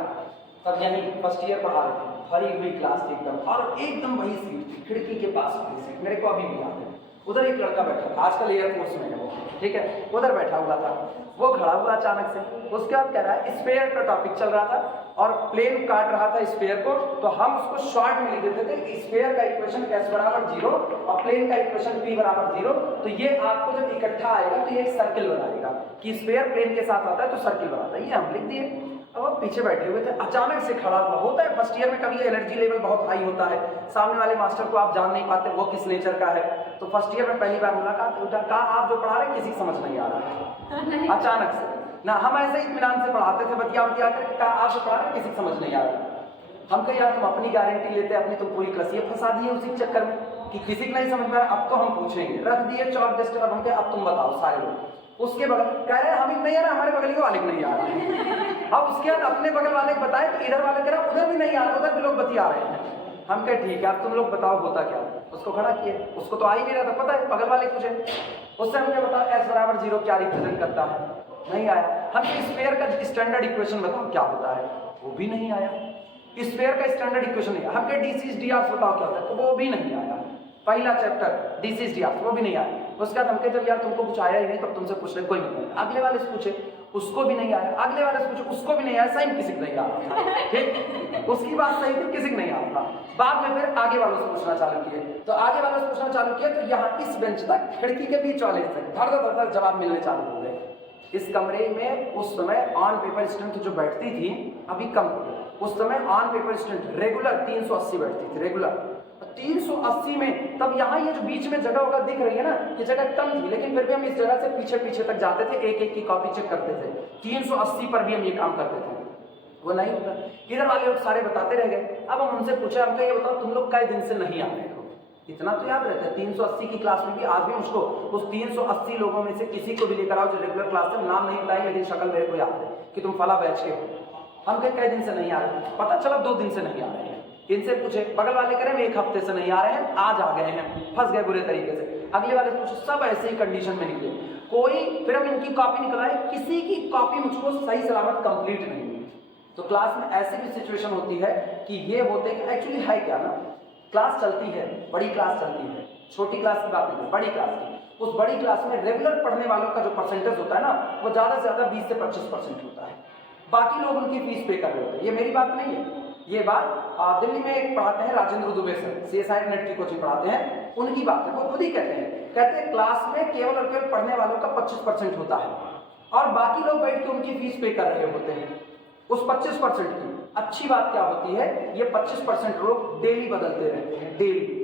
तब यहीं फर्स्ट ईयर पढ़ा रहे थे, भरी हुई क्लास थी एकदम, और एकदम वही सीट थी, खिड़की के पास वाली सीट, मेरे को अभी भी याद है। उधर एक लड़का बैठा था, आजकल एयरफोर्स में है वो, ठीक है, उधर बैठा हुआ था। वो खड़ा हुआ अचानक से, उसके बाद कह रहा है स्पेयर का टॉपिक चल रहा था और प्लेन काट रहा था स्पेयर को, तो हम उसको शॉर्ट में लिख देते थे स्पेयर का इक्वेशन s बराबर 0 और प्लेन का इक्वेशन p बराबर 0। तो ये आपको जब इकट्ठा आएगा तो ये एक सर्किल बनाएगा कि स्पेयर प्लेन के साथ आता है तो सर्किल बनाता है, ये हम लिख दिए। अब वो पीछे बैठे हुए थे, अचानक से खड़ा हुआ। होता है फर्स्ट ईयर में कभी एनर्जी लेवल बहुत हाई होता है, सामने वाले मास्टर को आप जान नहीं पाते वो किस नेचर का है। तो फर्स्ट ईयर में पहली बार मुलाकात उठा, कहा आप जो पढ़ा रहे किसी समझ नहीं आ रहा है। अचानक से ना, हम ऐसे ही इत्मीनान से पढ़ाते थे, बतिया बतिया कर, कहा आप जो पढ़ा रहे किसी समझ नहीं आ रहा। हम कहे यार तुम अपनी गारंटी लेते, अपनी तुम पूरी क्लास फंसा दिए उसी चक्कर में कि किसी को नहीं समझ में आ रहा। अब तो हम पूछेंगे, रख दिए चौक जस्ट, अब हम कहे अब तुम बताओ सारे लोग। उसके बगल कह रहे हैं हमें नहीं आ रहा, हमारे बगल के वाले को नहीं आ रहा। अब उसके बाद अपने बगल वाले को बताए तो इधर वाले कह रहा उधर भी नहीं आ रहा, उधर भी लोग बतिया रहे हैं। हम कहे ठीक है अब तुम लोग बताओ होता क्या। उसको खड़ा किए, उसको तो आ ही नहीं रहा था, पता है बगल वाले पूछे, उससे हमने बताया s बराबर 0 क्या रिप्रेजेंट करता है, नहीं आया। हम स्फीयर का स्टैंडर्ड इक्वेशन बताओ क्या होता है, वो भी नहीं आया। स्फीयर का स्टैंडर्ड इक्वेशन नहीं आया। हम कहे डी डी आर बताओ क्या होता है, तो वो भी नहीं आया। पहला चैप्टर डी डी आर वो भी नहीं आया। उसके बाद हम कहे जब यार तुमको कुछ आया ही नहीं तब तुमसे पूछ ले, कोई मतलब। अगले वाले से पूछे, उसको भी नहीं आया। अगले वाले से पूछे, उसको भी नहीं आया। सही किसी को नहीं आ रहा था, ठीक, उसकी बात सही थी, किसी को नहीं आ रहा था। बाद में फिर आगे वालों से पूछना चालू किए, तो आगे वालों से पूछना चालू किया तो यहाँ इस बेंच तक खिड़की के बीच वाले तक धड़ धड़ जवाब मिलने चालू हो गए। इस कमरे में उस समय ऑन पेपर स्टूडेंट जो बैठती थी अभी कम, उस समय ऑन पेपर स्टूडेंट रेगुलर 380 बैठती थी, रेगुलर 380 में। तब यहाँ ये जो बीच में जगह होगा दिख रही है ना, ये जगह कम थी, लेकिन फिर भी हम इस जगह से पीछे पीछे तक जाते थे, एक एक की कॉपी चेक करते थे। 380 पर भी हम ये काम करते थे, वो नहीं होता। इधर वाले लोग सारे बताते रह गए। अब हम उनसे पूछा, हमको ये बताओ तुम लोग कई दिन से नहीं आ रहे हो। इतना तो याद रहता है 380 की क्लास में भी आज भी उसको उस 380 लोगों में से किसी को भी लेकर आओ जो रेगुलर क्लास से, नाम नहीं बताएंगे लेकिन शक्ल मेरे को याद है कि तुम फला बैच के हो। हम कई दिन से नहीं आ रहे, पता चला 2 दिन से नहीं आ रहे हैं। इनसे पूछे, बगल वाले कह रहे हैं 1 हफ्ते से नहीं आ रहे हैं, आज आ गए हैं, फंस गए बुरे तरीके से। अगले वाले पूछे, सब ऐसे ही कंडीशन में निकले कोई। फिर हम इनकी कॉपी निकलाए, किसी की कॉपी मुझको सही सलामत कंप्लीट नहीं हुई। तो क्लास में ऐसी भी सिचुएशन होती है कि ये होते कि एक्चुअली है क्या ना, क्लास चलती है, बड़ी क्लास चलती है, छोटी क्लास की बात नहीं, बड़ी क्लास की। उस बड़ी क्लास में रेगुलर पढ़ने वालों का जो परसेंटेज होता है ना, वो ज्यादा से ज्यादा 20 से 25% होता है। बाकी लोग उनकी फीस पे कर रहे होते हैं। ये मेरी बात नहीं है, ये बात दिल्ली में एक पढ़ाते हैं Rajendra Dubey sir, CSIR net की कोचिंग पढ़ाते हैं, उनकी बात है। वो खुद ही कहते हैं क्लास में केवल और केवल पढ़ने वालों का 25% होता है और बाकी लोग बैठ के उनकी फीस पे कर रहे होते हैं उस 25% की। अच्छी बात क्या होती है, ये 25% लोग डेली बदलते रहते हैं, डेली।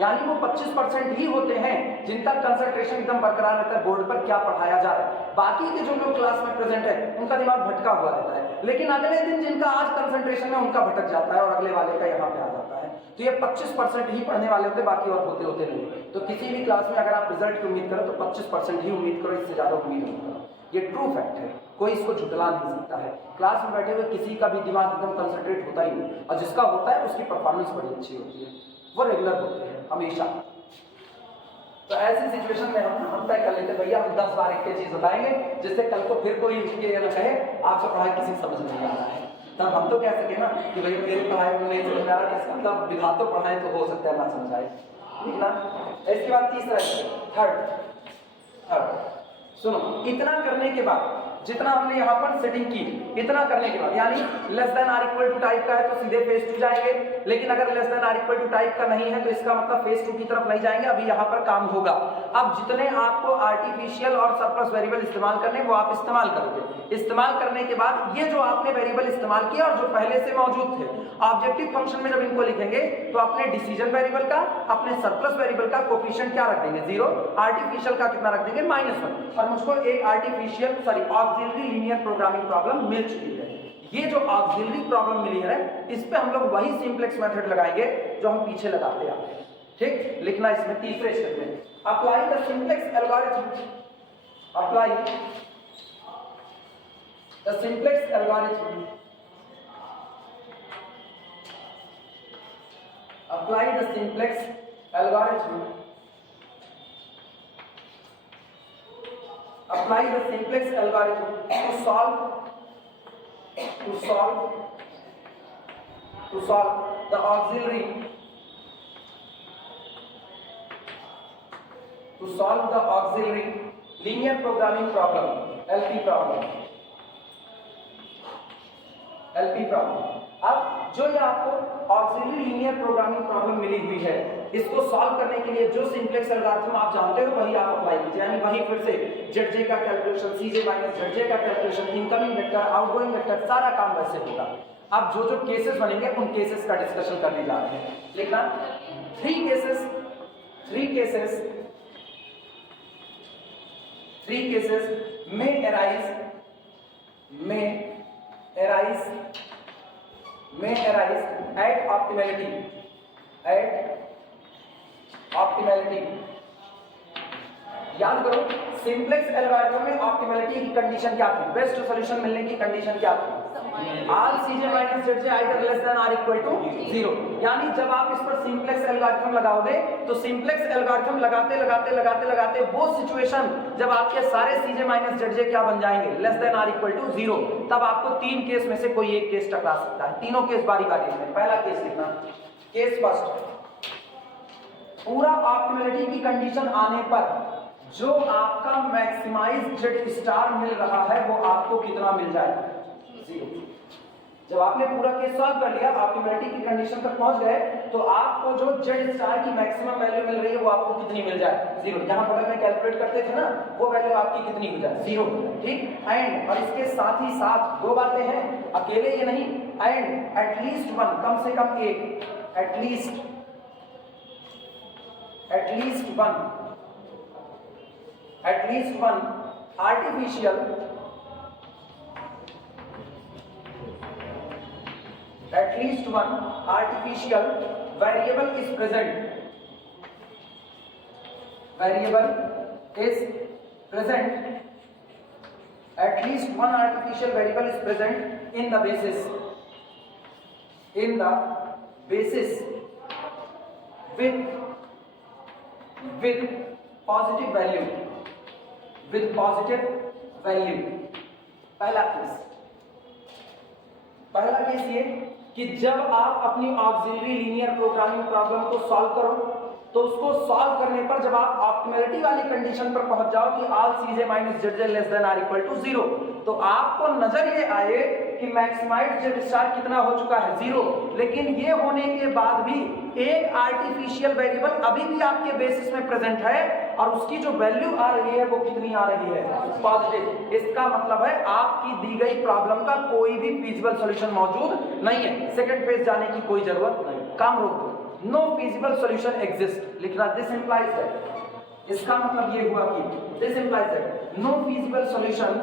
यानी वो 25% ही होते हैं जिनका कंसंट्रेशन एकदम बरकरार रहता है बोर्ड पर क्या पढ़ाया जा रहा है। बाकी के जो लोग क्लास में प्रेजेंट है उनका दिमाग भटका हुआ रहता है, लेकिन अगले दिन जिनका आज कंसंट्रेशन है उनका भटक जाता है और अगले वाले का यहाँ पे आ जाता है। तो ये 25% ही पढ़ने वाले होते, बाकी और होते होते नहीं। तो किसी भी क्लास में अगर आप रिजल्ट की उम्मीद करो तो 25% ही उम्मीद करो, इससे ज्यादा उम्मीद नहीं करो। ये ट्रू फैक्ट है, कोई इसको झुटला नहीं सकता है। क्लास में बैठे हुए किसी का भी दिमाग एकदम कंसंट्रेट होता ही नहीं, और जिसका होता है उसकी परफॉर्मेंस बड़ी अच्छी होती है, वो रेगुलर होते हैं हमेशा। तो ऐसी सिचुएशन में हम तय कर लेते भैया हम 10 बार एक चीज बताएंगे जिससे कल को फिर कोई ये ना कहे आपसे पढ़ाई किसी समझ नहीं आ रहा है। तब हम तो कह सके ना कि भैया मेरी पढ़ाई में नहीं समझ आ रहा, इसका मतलब विधातो पढ़ाएं तो हो सकता है ना समझाए, ठीक ना। इसके बाद तीसरा थर्ड सुनो, इतना करने के बाद जितना हमने यहाँ पर सेटिंग की, इतना करने के बाद यानी less than or equal to type का है तो सीधे फेज 2 जाएंगे, लेकिन अगर less than or equal to type का नहीं है तो इसका मतलब फेज 2 की तरफ नहीं जाएंगे। अभी यहाँ पर काम होगा। अब जितने आपको आर्टिफिशियल और सरप्लस वेरिएबल इस्तेमाल करने वो आप इस्तेमाल करोगे। इस्तेमाल करने के बाद ये जो आपने वेरिएबल इस्तेमाल किया और जो पहले से मौजूद थे, ऑब्जेक्टिव फंक्शन में जब इनको लिखेंगे तो अपने डिसीजन वेरिएबल का, अपने सरप्लस वेरिएबल का कोफिशिएंट क्या रख देंगे 0, आर्टिफिशियल का कितना रख देंगे -1। और मुझको एक artificial auxiliary linear programming problem मिल चुकी है। ये जो ऑक्सिलरी प्रॉब्लम मिली है इस पे हम लोग वही सिंपलेक्स मेथड लगाएंगे जो हम पीछे लगाते आते हैं, ठीक। लिखना इसमें तीसरे स्टेप में apply the simplex algorithm, apply the simplex algorithm, apply the simplex algorithm, apply the simplex algorithm to solve the auxiliary to solve the auxiliary linear programming problem LP problem। अब जो ये आपको ऑक्सिलरी लीनियर प्रोग्रामिंग प्रॉब्लम मिली हुई है, इसको solve करने के लिए जो सिंपलेक्स एल्गोरिथम आप जानते हो वही आप अप्लाई कीजिए, यानी वही फिर से ZJ का कैलकुलेशन, CJ माइनस ZJ का calculation, incoming vector, outgoing vector, सारा काम वैसे होगा। अब जो जो केसेस बनेंगे उन केसेस का डिस्कशन करने जा रहे हैं। लिखना 3 cases may arise at optimality। याद करो सिंपलेक्स एल्गोरिथम में ऑप्टिमैलिटी की कंडीशन क्या थी, बेस्ट सॉल्यूशन मिलने की कंडीशन क्या थी, or C j minus Z J either less than or equal to 0। यानी जब आप इस पर सिंपलेक्स एल्गोरिथम लगाओगे तो सिंपलेक्स एल्गोरिथम लगाते वो सिचुएशन जब आपके सारे सीजे माइनस जेड जे क्या बन जाएंगे, less than or equal to 0, तब आपको 3 केस में से कोई एक केस टकरा सकता है। तीनों केस बारी बारी में। पहला केस लिखना, केस फर्स्ट, पूरा ऑप्टिमैलिटी की कंडीशन आने पर जो आपका मैक्सिमाइज जेड स्टार मिल रहा है वो आपको कितना मिल जाएगा, 0। जब आपने पूरा केस सॉल्व कर लिया, ऑप्टिमैलिटी की कंडीशन तक पहुंच गए, तो आपको जो जेड स्टार की मैक्सिमम वैल्यू मिल रही है वो आपको कितनी मिल जाए, 0। यहां बगल में कैलकुलेट करते थे ना, वो वैल्यू आपकी कितनी हो जाए, 0। ठीक। एंड और इसके साथ ही साथ 2 बातें हैं, अकेले ये नहीं, एंड एटलीस्ट 1, कम से कम एक, at least 1 artificial variable is present at least one artificial variable is present in the basis with positive value। पहला केस ये कि जब आप अपनी ऑक्सिलरी लीनियर प्रोग्रामिंग प्रॉब्लम को सॉल्व करो तो उसको सॉल्व करने पर जब आप ऑप्टिमैलिटी वाली कंडीशन पर पहुंच जाओ कि all CJ minus Z J less than or equal to 0, तो आपको नजर ये आए कि मैक्सिमाइज्ड जेड स्टार कितना हो चुका है, 0। लेकिन ये होने के बाद भी एक आर्टिफिशियल वेरिएबल अभी भी आपके बेसिस में प्रेजेंट है और उसकी जो वैल्यू आ रही है वो कितनी आ रही है, पॉजिटिव। इसका मतलब है आपकी दी गई प्रॉब्लम का कोई भी फीजिबल सॉल्यूशन मौजूद नहीं है। सेकंड फेज जाने की कोई जरूरत नहीं, काम रोक दो। नो फीजिबल सॉल्यूशन एग्जिस्ट लिखना, दिस इंप्लाइज दैट, इसका मतलब ये हुआ कि this implies that no feasible solution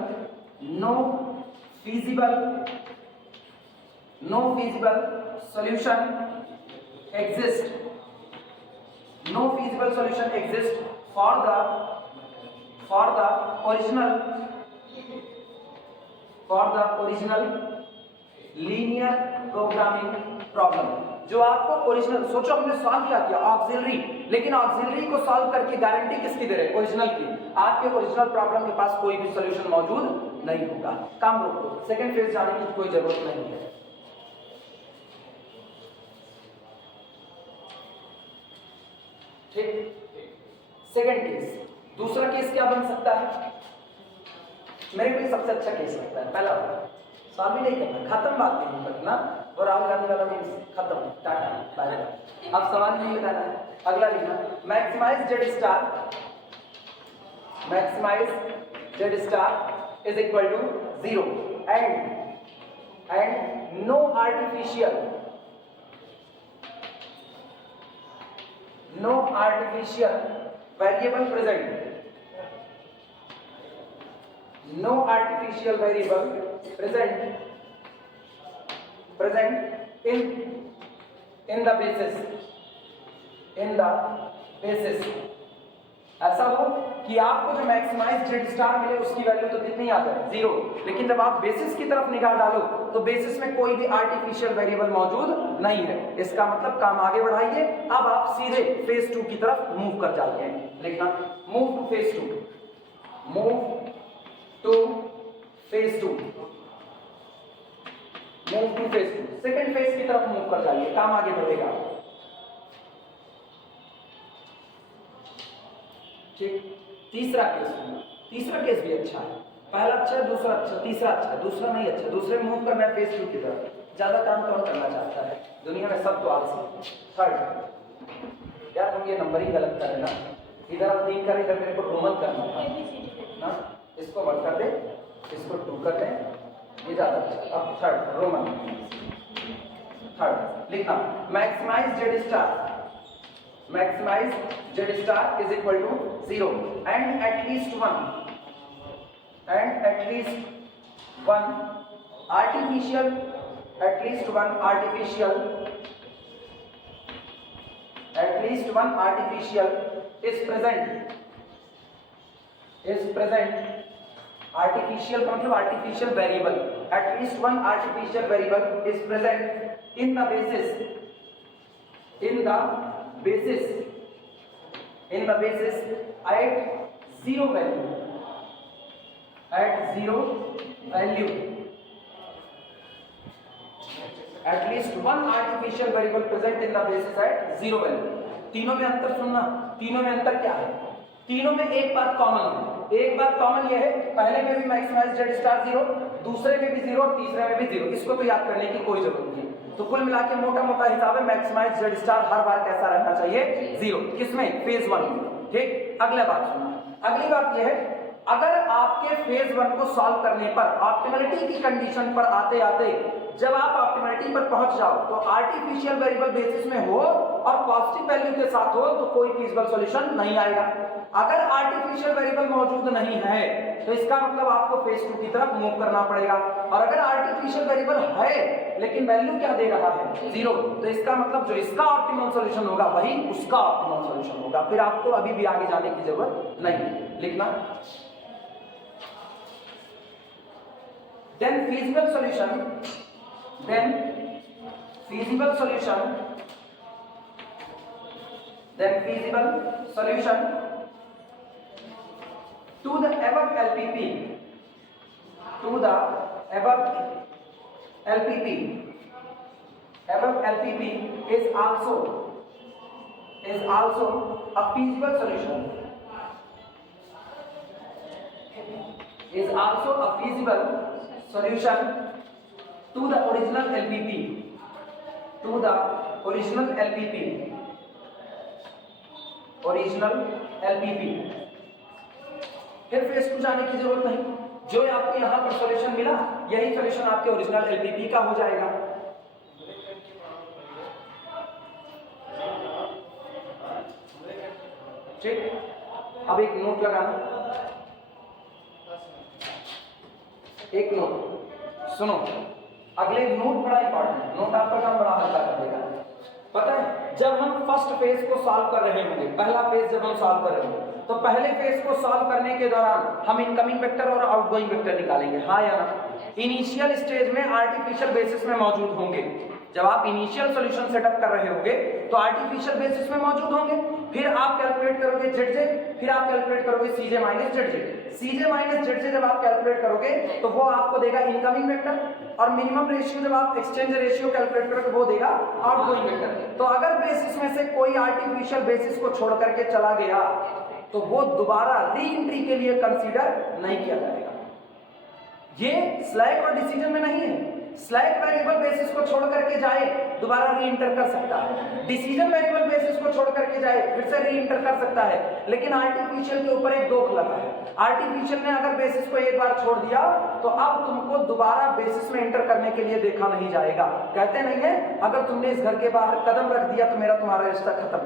exist for the original linear programming problem। जो आपको ओरिजिनल, सोचो हमने सॉल्व क्या किया, ऑक्सिलरी, लेकिन ऑक्सिलरी को सॉल्व करके गारंटी किसकी दे रहे, ओरिजिनल की। आपके ओरिजिनल प्रॉब्लम के पास कोई भी सॉल्यूशन मौजूद नहीं होगा। काम रोक दो, सेकंड फेज जाने की कोई जरूरत नहीं है। ठीक। सेकंड केस, दूसरा केस क्या बन सकता है, मेरे को सबसे अच्छा केस लगता है पहला वाला। सॉल्व ही नहीं करना, खत्म बात नहीं करना, और राहुल गांधी वाला मीन्स खत्म, टाटा बाय बाय। अब सवाल नहीं लगाना है। अगला लिखना, maximize Z star is equal to 0 and no artificial variable present in the basis। ऐसा हो कि आपको जो मैक्सिमाइज जेड स्टार मिले उसकी वैल्यू तो कितनी आ जाए, 0। लेकिन जब आप बेसिस की तरफ निगाह डालो तो बेसिस में कोई भी आर्टिफिशियल वेरिएबल मौजूद नहीं है। इसका मतलब काम आगे बढ़ाइए, अब आप सीधे फेज 2 की तरफ मूव कर जाते हैं। लिखना, move two phase 2। Second phase की तरफ मूव कर जाइए, काम आगे बढ़ेगा। ठीक, तीसरा केस होगा, तीसरा केस भी अच्छा है, पहला अच्छा है, दूसरा अच्छा, तीसरा अच्छा है, दूसरा नहीं अच्छा, दूसरे में मूव करना है फेज 2 की तरफ। ज्यादा काम कौन करना चाहता है दुनिया में, सब तो आलसी। थर्ड, यार हम ये नंबरिंग गलत कर रहे ना, इधर आप 3 कर, इधर मेरे को रोमन करना था ना, इसको 1 कर दे, इसको 2 कर दे, ये ज्यादा अच्छा। अब थर्ड रोमन, थर्ड लिखना maximize Z star, maximize z star is equal to 0 and at least one artificial, at least one artificial is present, artificial का मतलब artificial variable, at least one artificial variable is present in the basis at zero value, at least one artificial variable present in the basis at zero value। तीनों में अंतर सुनना, तीनों में अंतर क्या है, तीनों में एक बात कॉमन है, एक बात कॉमन ये है, पहले में भी मैक्सिमाइज जेड स्टार 0, दूसरे में भी 0 और तीसरे में भी 0, इसको तो याद करने की कोई जरूरत नहीं। तो कुल मिला के मोटा मोटा हिसाब है मैक्सिमाइज जेड स्टार हर बार कैसा रहना चाहिए, 0, किसमें, फेज 1 में। ठीक, अगला बात सुनना, अगली बात यह है, अगर आपके फेज 1 को सॉल्व करने पर ऑप्टिमलिटी की कंडीशन पर आते आते जब आप ऑप्टिमलिटी पर पहुंच जाओ तो आर्टिफिशियल वेरिएबल बेसिस में हो और पॉजिटिव वैल्यू के साथ हो तो कोई फीजिबल सॉल्यूशन नहीं आएगा। अगर आर्टिफिशियल वेरिएबल मौजूद नहीं है तो इसका मतलब आपको फेज 2 की तरफ मूव करना पड़ेगा, और अगर आर्टिफिशियल वेरिएबल है लेकिन वैल्यू क्या दे रहा है, 0, तो इसका मतलब जो इसका ऑप्टिमल सॉल्यूशन होगा वही उसका ऑप्टिमल सॉल्यूशन होगा, फिर आपको अभी भी आगे जाने की जरूरत नहीं। लिखना then feasible solution to the above LPP is also a feasible solution, to the original LPP। फिर फेज 2 जाने की जरूरत नहीं, जो आपको यहां पर सॉल्यूशन मिला यही सॉल्यूशन आपके ओरिजिनल LPP का हो जाएगा। ठीक, अब एक नोट लगाना, एक नोट सुनो, अगले नोट बड़ा इंपॉर्टेंट, नोट आपका काम बड़ा हल्का कर देगा। पता है जब हम फर्स्ट फेज को सॉल्व कर रहे होंगे, पहला फेज जब हम सॉल्व कर रहे होंगे तो पहले फेज को सॉल्व करने के दौरान हम इनकमिंग वेक्टर और आउटगोइंग वेक्टर निकालेंगे, हाँ या ना। इनिशियल स्टेज में आर्टिफिशियल बेसिस में मौजूद होंगे, जब आप इनिशियल सॉल्यूशन सेटअप कर रहे होंगे तो आर्टिफिशियल बेसिस में मौजूद होंगे, फिर आप कैलकुलेट करोगे जेड, फिर आप कैलकुलेट करोगे सीजे माइनस जेड। जब आप कैलकुलेट करोगे तो वो आपको देगा इनकमिंग वेक्टर, और मिनिमम रेशियो जब आप एक्सचेंज रेशियो कैलकुलेट करोगे वो देगा आउटगोइंग वेक्टर। तो अगर बेसिस में से कोई आर्टिफिशियल बेसिस को छोड़ करके चला गया तो वो दोबारा री एंट्री के लिए कंसीडर नहीं किया जाएगा। ये स्लैक और डिसीजन में नहीं है, स्लैक वेरिएबल बेसिस को छोड़ करके जाए दोबारा री एंटर कर सकता है, डिसीजन वेरिएबल बेसिस को छोड़ करके जाए फिर से री एंटर कर सकता है, लेकिन आर्टिफिशियल के ऊपर एक दोख लगा है। आर्टिफिशियल ने अगर बेसिस को एक बार छोड़ दिया तो अब तुमको दोबारा बेसिस में एंटर करने के लिए देखा नहीं जाएगा। कहते नहीं है अगर तुमने इस घर के बाहर कदम रख दिया तो मेरा तुम्हारा रिश्ता खत्म।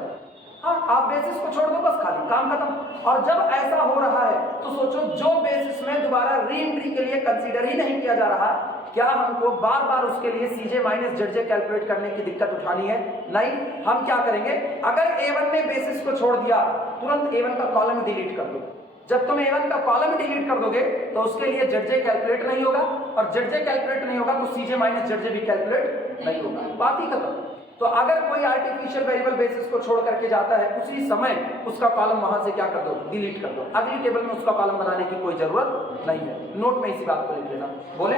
हाँ, आप बेसिस को छोड़ दो बस, खाली काम खत्म। और जब ऐसा हो रहा है तो सोचो जो बेसिस में दोबारा री एंट्री के लिए कंसीडर ही नहीं किया जा रहा, क्या हमको बार बार उसके लिए सीजे माइनस जेड कैलकुलेट करने की दिक्कत उठानी है? नहीं। हम क्या करेंगे, अगर A1 ने बेसिस को छोड़ दिया तुरंत A1 का कॉलम डिलीट कर दो। जब तुम A1 का कॉलम डिलीट कर दोगे तो उसके लिए जेड कैलकुलेट नहीं होगा, और जेड कैलकुलेट नहीं होगा तो सीजे माइनस जेड भी कैलकुलेट नहीं होगा, बात ही खत्म। तो अगर कोई आर्टिफिशियल वेरिएबल बेसिस को छोड़ करके जाता है उसी समय उसका कॉलम वहां से क्या कर दो, डिलीट कर दो। अगली टेबल में उसका कॉलम बनाने की कोई जरूरत नहीं है। नोट में इसी बात को लिख लेना, बोले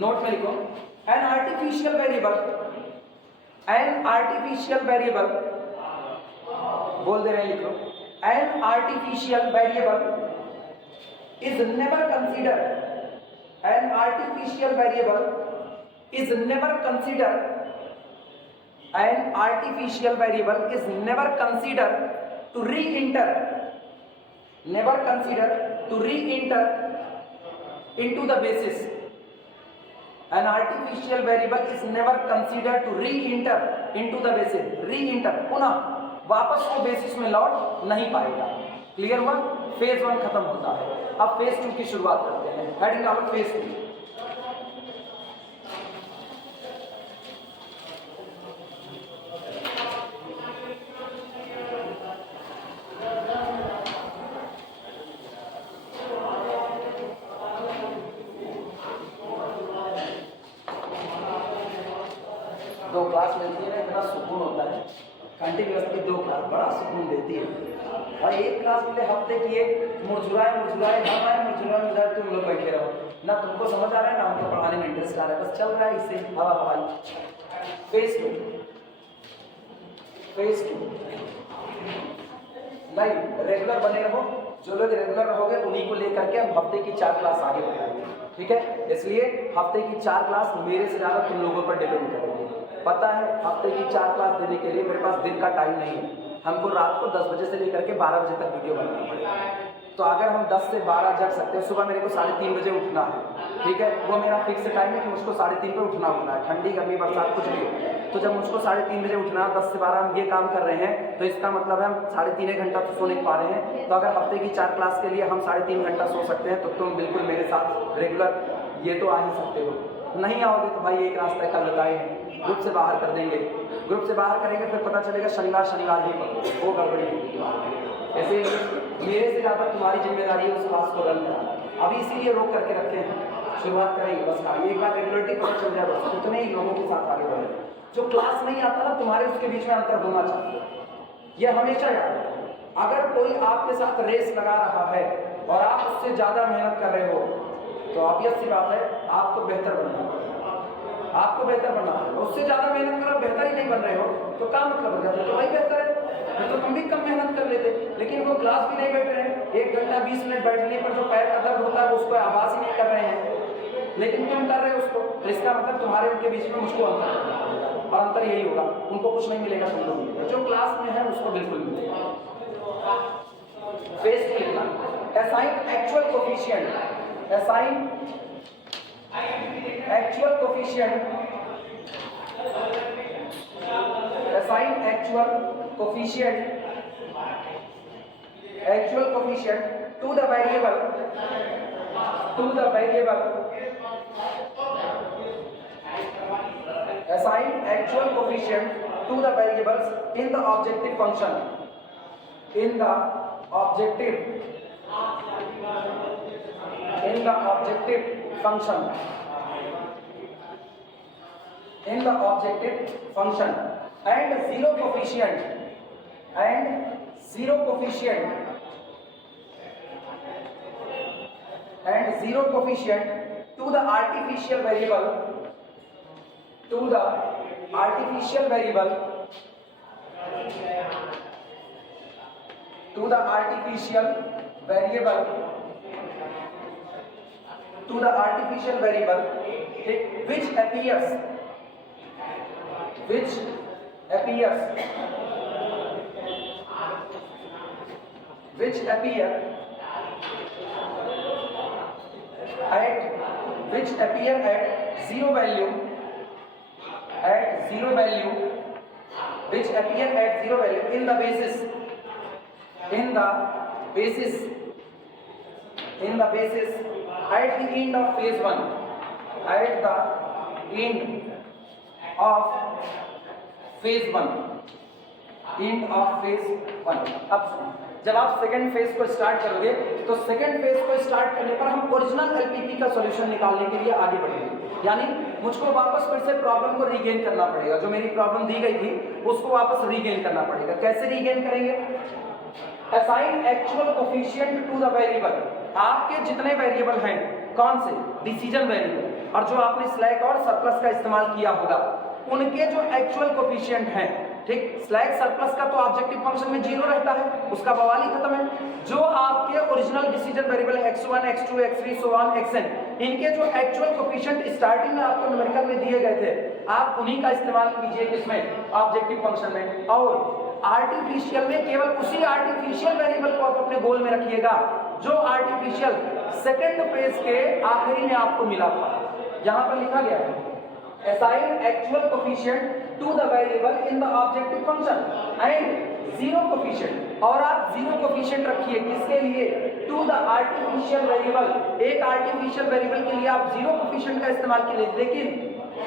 नोट में लिखो एन आर्टिफिशियल वेरिएबल बोल दे रहे हैं, लिख लो an artificial variable is never considered, an artificial variable is never considered, an artificial variable is never considered to re-enter, never considered to re-enter into the basis. An artificial variable is never considered to re-enter into the basis. Re-enter, पुनः वापस वो basis में लौट नहीं पाएगा। Clear हुआ? Phase 1 खत्म होता है। अब फेज 2 की शुरुआत करते हैं। हेडिंग डालो फेज 2। दो क्लास मिलती है ना, इतना सुकून होता है। कंटिन्यूअसली 2 क्लास बड़ा सुकून देती है। और एक क्लास के लिए हफ्ते की एक मुरझुराए हम आए मुरझुराए तुम लोग बैठे रहो ना, तुमको समझ आ रहा है ना हमको पढ़ाने में इंटरेस्ट आ रहा है, बस चल रहा है इससे हवा हवाई। फेज 2 नहीं, रेगुलर बने रहो। जो लोग रेगुलर रहोगे उन्हीं को लेकर के हम हफ्ते की 4 क्लास आगे बढ़ाएंगे, ठीक है? इसलिए हफ्ते की 4 क्लास मेरे से ज़्यादा तुम लोगों पर डिपेंड करेंगे। पता है हफ्ते की 4 क्लास देने के लिए मेरे पास दिन का टाइम नहीं है, हमको रात को 10 बजे से लेकर के 12 बजे तक वीडियो बनाना पड़ेगा। तो अगर हम 10 से 12 जग सकते हैं, सुबह मेरे को 3:30 बजे उठना है, ठीक है? वो मेरा फिक्स टाइम है कि मुझको 3:30 पे उठना है, ठंडी गर्मी बरसात कुछ भी। तो जब मुझको 3:30 बजे उठना है, 10 से 12 हम ये काम कर रहे हैं, तो इसका मतलब है हम 3.5 घंटा तो सो नहीं पा रहे हैं। तो अगर हफ्ते की 4 क्लास के लिए हम 3.5 घंटा सो सकते हैं, तो तुम बिल्कुल मेरे साथ रेगुलर ये तो आ ही सकते हो। नहीं आओगे तो भाई एक रास्ता कल बताए हैं, ग्रुप से बाहर कर देंगे। ग्रुप से बाहर करेंगे फिर पता चलेगा शनिवार ही वो गड़बड़ी होगी। ऐसे मेरे से ज़्यादा तुम्हारी जिम्मेदारी है उस क्लास को रन कराना। अभी इसीलिए रोक करके रखे हैं, शुरुआत करेंगे बस एक बार रेगुलरिटी पता चल जाए, बस उतने ही लोगों के साथ आगे बढ़े। जो क्लास नहीं आता ना, तुम्हारे उसके बीच में अंतर होना चाहिए, ये हमेशा याद रखो। अगर कोई आपके साथ रेस लगा रहा है और आप उससे ज़्यादा मेहनत कर रहे हो, तो ऑब्वियस सी बात है आपको बेहतर बनना है, आपको बेहतर बनना है। उससे ज़्यादा मेहनत करो, बेहतर ही नहीं बन रहे हो, तो क्या मतलब हो जाता है? तो वही बेहतर है, तो तुम भी कम मेहनत कर लेते। लेकिन वो क्लास भी नहीं बैठ रहे हैं, 1 घंटा 20 मिनट बैठने पर जो पैर का दर्द होता है उसको आवाज़ ही नहीं कर रहे हैं, लेकिन तुम कर रहे हो उसको। तो इसका मतलब तुम्हारे उनके बीच में मुझको अंतर करना पड़ेगा, और अंतर यही होगा, उनको कुछ नहीं मिलेगा, तुमको मिलेगा। जो क्लास में है उसको बिल्कुल मिलेगा। Phase 3 assign actual coefficient, assign actual coefficient to the variable assign actual coefficient to the variables in the objective function, in the objective function and zero coefficient to the artificial variable which appears at zero value in the basis at the end of phase 1, अब जब आप second phase को start करोगे तो second phase को start करने पर हम ओरिजिनल एलपीपी का सॉल्यूशन निकालने के लिए आगे बढ़ेंगे। यानी मुझको वापस फिर से प्रॉब्लम को रीगेन करना पड़ेगा, जो मेरी प्रॉब्लम दी गई थी उसको वापस रीगेन करना पड़ेगा। कैसे रीगेन करेंगे? Assign actual coefficient to the variable, आपके जितने वेरिएबल हैं, कौन से? डिसीजन वेरिएबल, और जो आपने स्लैक और सरप्लस का इस्तेमाल किया होगा, उनके जो एक्चुअल कोफिशिएंट हैं ठीक, स्लैक सरप्लस का तो ऑब्जेक्टिव फंक्शन में 0 रहता है, उसका बवाल ही खत्म है। जो आपके ओरिजिनल डिसीजन वेरिएबल है x1 x2 x3 so on xn, इनके जो एक्चुअल कोफिशिएंट स्टार्टिंग में आपको न्यूमेरिकल में दिए गए थे, आप उन्हीं का इस्तेमाल कीजिए किसमें, ऑब्जेक्टिव फंक्शन में। और आर्टिफिशियल में केवल उसी आर्टिफिशियल वेरिएबल को आप अपने गोल में रखिएगा जो आर्टिफिशियल सेकंड फेज के आखिरी में आपको मिला था। यहां पर लिखा गया है assign actual coefficient to the variable in the objective function and zero coefficient, और आप जीरो कोफिशिएंट रखिए किसके लिए, टू द आर्टिफिशियल वेरिएबल, एक आर्टिफिशियल वेरिएबल के लिए आप जीरो कोफिशिएंट का इस्तेमाल कीजिए, लेकिन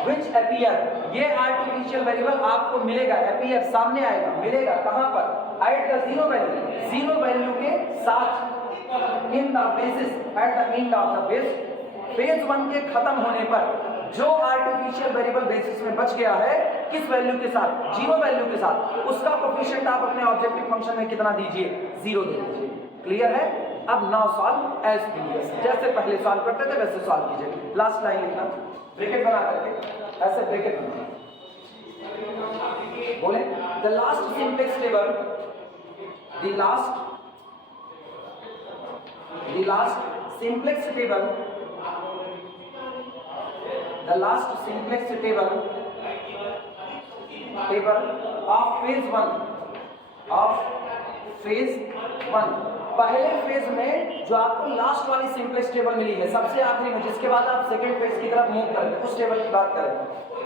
विच अपीयर, ये आर्टिफिशियल वेरिएबल आपको मिलेगा, अपीयर सामने आएगा, मिलेगा कहां पर, at the zero value, zero value के साथ, in the basis, at the end of the base, phase 1 के खत्म होने पर जो आर्टिफिशियल वेरिएबल बेसिस में बच गया है किस वैल्यू के साथ, जीरो वैल्यू के साथ, उसका कोफिशिएंट आप अपने ऑब्जेक्टिव फंक्शन में कितना दीजिए, 0 दे दीजिए। क्लियर है? अब नाउ सॉल्व एज प्रीवियस, जैसे पहले सॉल्व करते थे वैसे सॉल्व कीजिए। लास्ट लाइन लिखना, ब्रैकेट बना करके ऐसे ब्रैकेट बना, बोले the last simplex table, the last simplex table, the last simplex table of phase 1, पहले फेज में जो आपको लास्ट वाली सिंप्लेक्स टेबल मिली है सबसे आखिरी में, जिसके बाद आप सेकंड फेज की तरफ मूव करेंगे, उस टेबल की बात करें।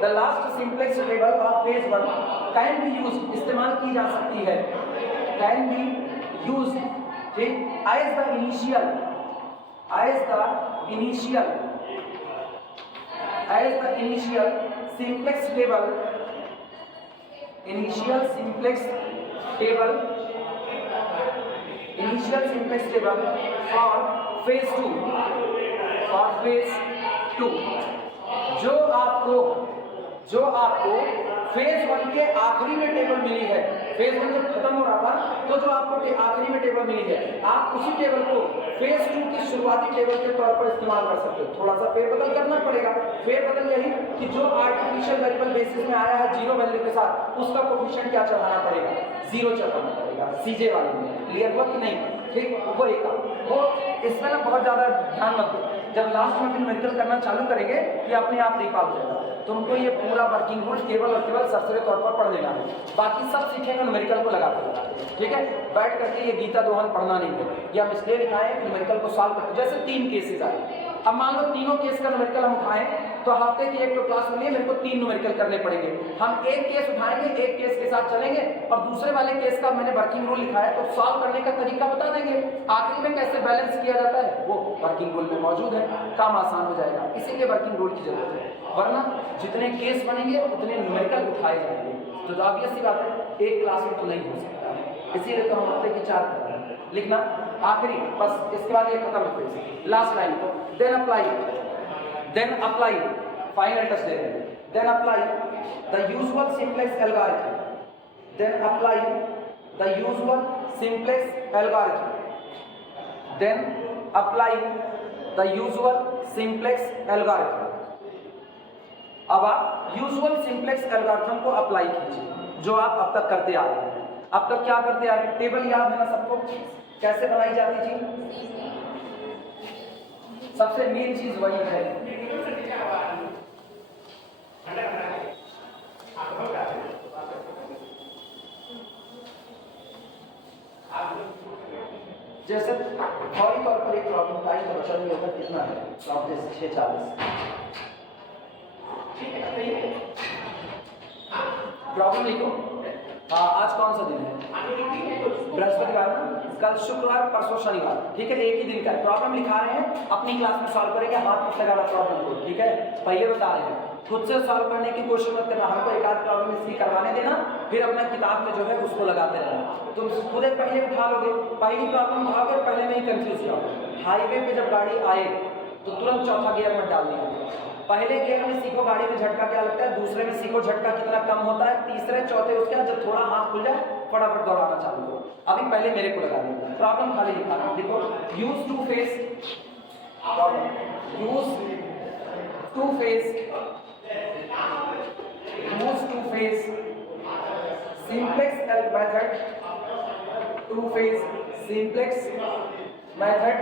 The last simplex table of phase 1 can be use, इस्तेमाल की जा सकती है, कैन बी यूज, ठीक, as the initial simplex table, initial simplex table for phase 2, जो आपको फेज 1 के आखिरी में टेबल मिली है, फेज 1 जब खत्म हो रहा था तो जो आपको आखिरी में टेबल मिली है, आप उसी टेबल को फेज 2 की शुरुआती टेबल के तौर पर इस्तेमाल कर सकते हो। थोड़ा सा फेरबदल करना पड़ेगा, फेरबदल यही कि जो आर्टिफिशियल वेरिएबल बेसिस में आया है जीरो वैल्यू के साथ, उसका कोफिशिएंट क्या चढ़ाना पड़ेगा, 0 चढ़ाना पड़ेगा सीजे वाले में। क्लियर हुआ कि नहीं? ठीक, वो एक वो इसमें ना बहुत ज्यादा ध्यान मत दो, जब लास्ट में न्यूमेरिकल करना चालू करेंगे ये अपने आप रिकॉल हो जाएगा। तुमको ये पूरा वर्किंग रूल केवल और केवल सरसरी तौर पर पढ़ लेना है, बाकी सब सीखेंगे न्यूमेरिकल को लगाते, ठीक है? बैठ करके ये गीता दोहन पढ़ना नहीं है, ये हम इसलिए लिखाए हैं कि न्यूमेरिकल को सॉल्व करते। जैसे 3 केसेस आए, अब मान लो तीनों केस का न्यूमेरिकल हम उठाएं तो हफ्ते की एक तो क्लास मिली है, मेरे को 3 न्यूमेरिकल करने पड़ेंगे। हम एक केस उठाएंगे, एक केस के साथ चलेंगे और दूसरे वाले केस का मैंने वर्किंग रूल लिखा है तो सॉल्व करने का तरीका बता देंगे। आखिरी में कैसे बैलेंस किया जाता है वो वर्किंग रूल में मौजूद है, काम आसान हो जाएगा, इसीलिए वर्किंग रूल की जरूरत है। वरना जितने केस बनेंगे उतने न्यूमेरिकल उठाए जाएंगे, तो ऑब्वियस सी बात है एक क्लास में तो नहीं हो सकता, इसीलिए तो हम हफ्ते की 4 लिखना। आखिरी बस, इसके बाद ये खत्म है। लास्ट लाइन को देन अप्लाई फाइनल टच दे देंगे। Then apply the usual simplex algorithm, then apply the usual simplex algorithm, then apply the usual simplex algorithm. अब आप यूजुअल सिंप्लेक्स एल्गोरिथम को अप्लाई कीजिए जो आप अब तक करते आ रहे हैं। अब तक क्या करते आ रहे हैं? टेबल याद है ना सबको, कैसे बनाई जाती थी? सबसे मेन चीज वही है। जैसे फौरी तौर पर एक प्रॉब्लम टाइम का बचा नहीं होता, कितना है प्रॉब्लम 640, प्रॉब्लम लिखो। आज कौन सा दिन है? बृहस्पतिवार, कल शुक्रवार, परसों शनिवार, ठीक है? एक ही दिन का है। प्रॉब्लम लिखा रहे हैं, अपनी क्लास में सॉल्व करेंगे, हाथ मत लगाना प्रॉब्लम को, ठीक है? पहले बता रहे हैं, खुद से सॉल्व करने की कोशिश मत करना, हमको एक आध प्रॉब्लम इसलिए करवाने देना, फिर अपना किताब में जो है उसको लगाते रहना। तुम खुद पहले उठा लोगे, पहली प्रॉब्लम उठाओगे, पहले में ही कंफ्यूज जाओगे। हाईवे पे जब गाड़ी आए तो तुरंत चौथा गियर में डाल दिया। पहले गियर में सीखो गाड़ी में झटका क्या लगता है, दूसरे में सीखो झटका कितना कम होता है, तीसरे चौथे उसके बाद जब थोड़ा हाथ खुल जाए फटाफट दौड़ाना चालू करो। अभी पहले मेरे को लगा दें, प्रॉब्लम खाली लिखा है, देखो use two phase problem, use two phase simplex method, two phase simplex method,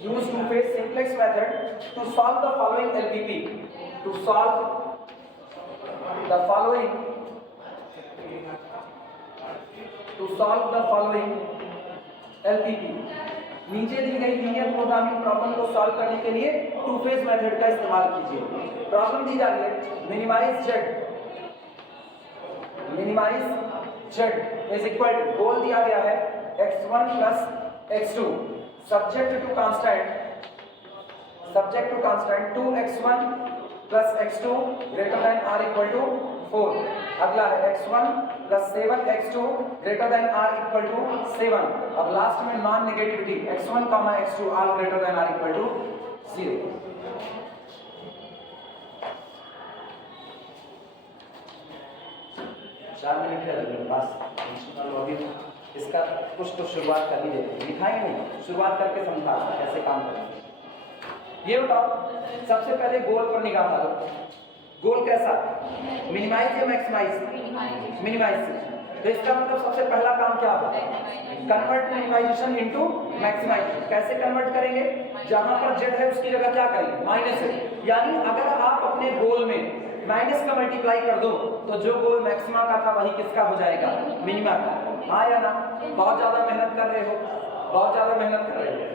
use two phase simplex method to solve the following LPP, to solve the following LPP। नीचे दी गई लीनियर प्रोग्रामिंग प्रॉब्लम को solve करने के लिए two phase method का इस्तेमाल कीजिए। Problem दी जा रही है minimize z is equal to, goal दिया गया है x1 plus x2 subject to constant 2x1 plus x2 greater than or equal to 4। अगला है x1 plus 7x2 greater than or equal to 7। अब लास्ट में non negativity x1 comma x2 are greater than or equal to 0। चार minute है मेरे पास, अभी इसका कुछ तो शुरुआत कर ही देते, दिखाई नहीं, शुरुआत करके समझा कैसे काम करें। ये बताओ सबसे पहले गोल पर निगाह डालो। गोल कैसा, मिनिमाइज या मैक्सिमाइज? मिनिमाइज। तो इसका मतलब सबसे पहला काम क्या होगा, कन्वर्ट मिनिमाइजेशन इनटू मैक्सिमाइजेशन। कैसे कन्वर्ट करेंगे, जहां पर z है उसकी जगह क्या करेंगे, माइनस है। यानी अगर आप अपने गोल में माइनस का मल्टीप्लाई कर दो तो जो गोल मैक्सिमा का था वही किसका हो जाएगा, मिनिमा का। हाँ या ना? बहुत ज्यादा मेहनत कर रहे हो,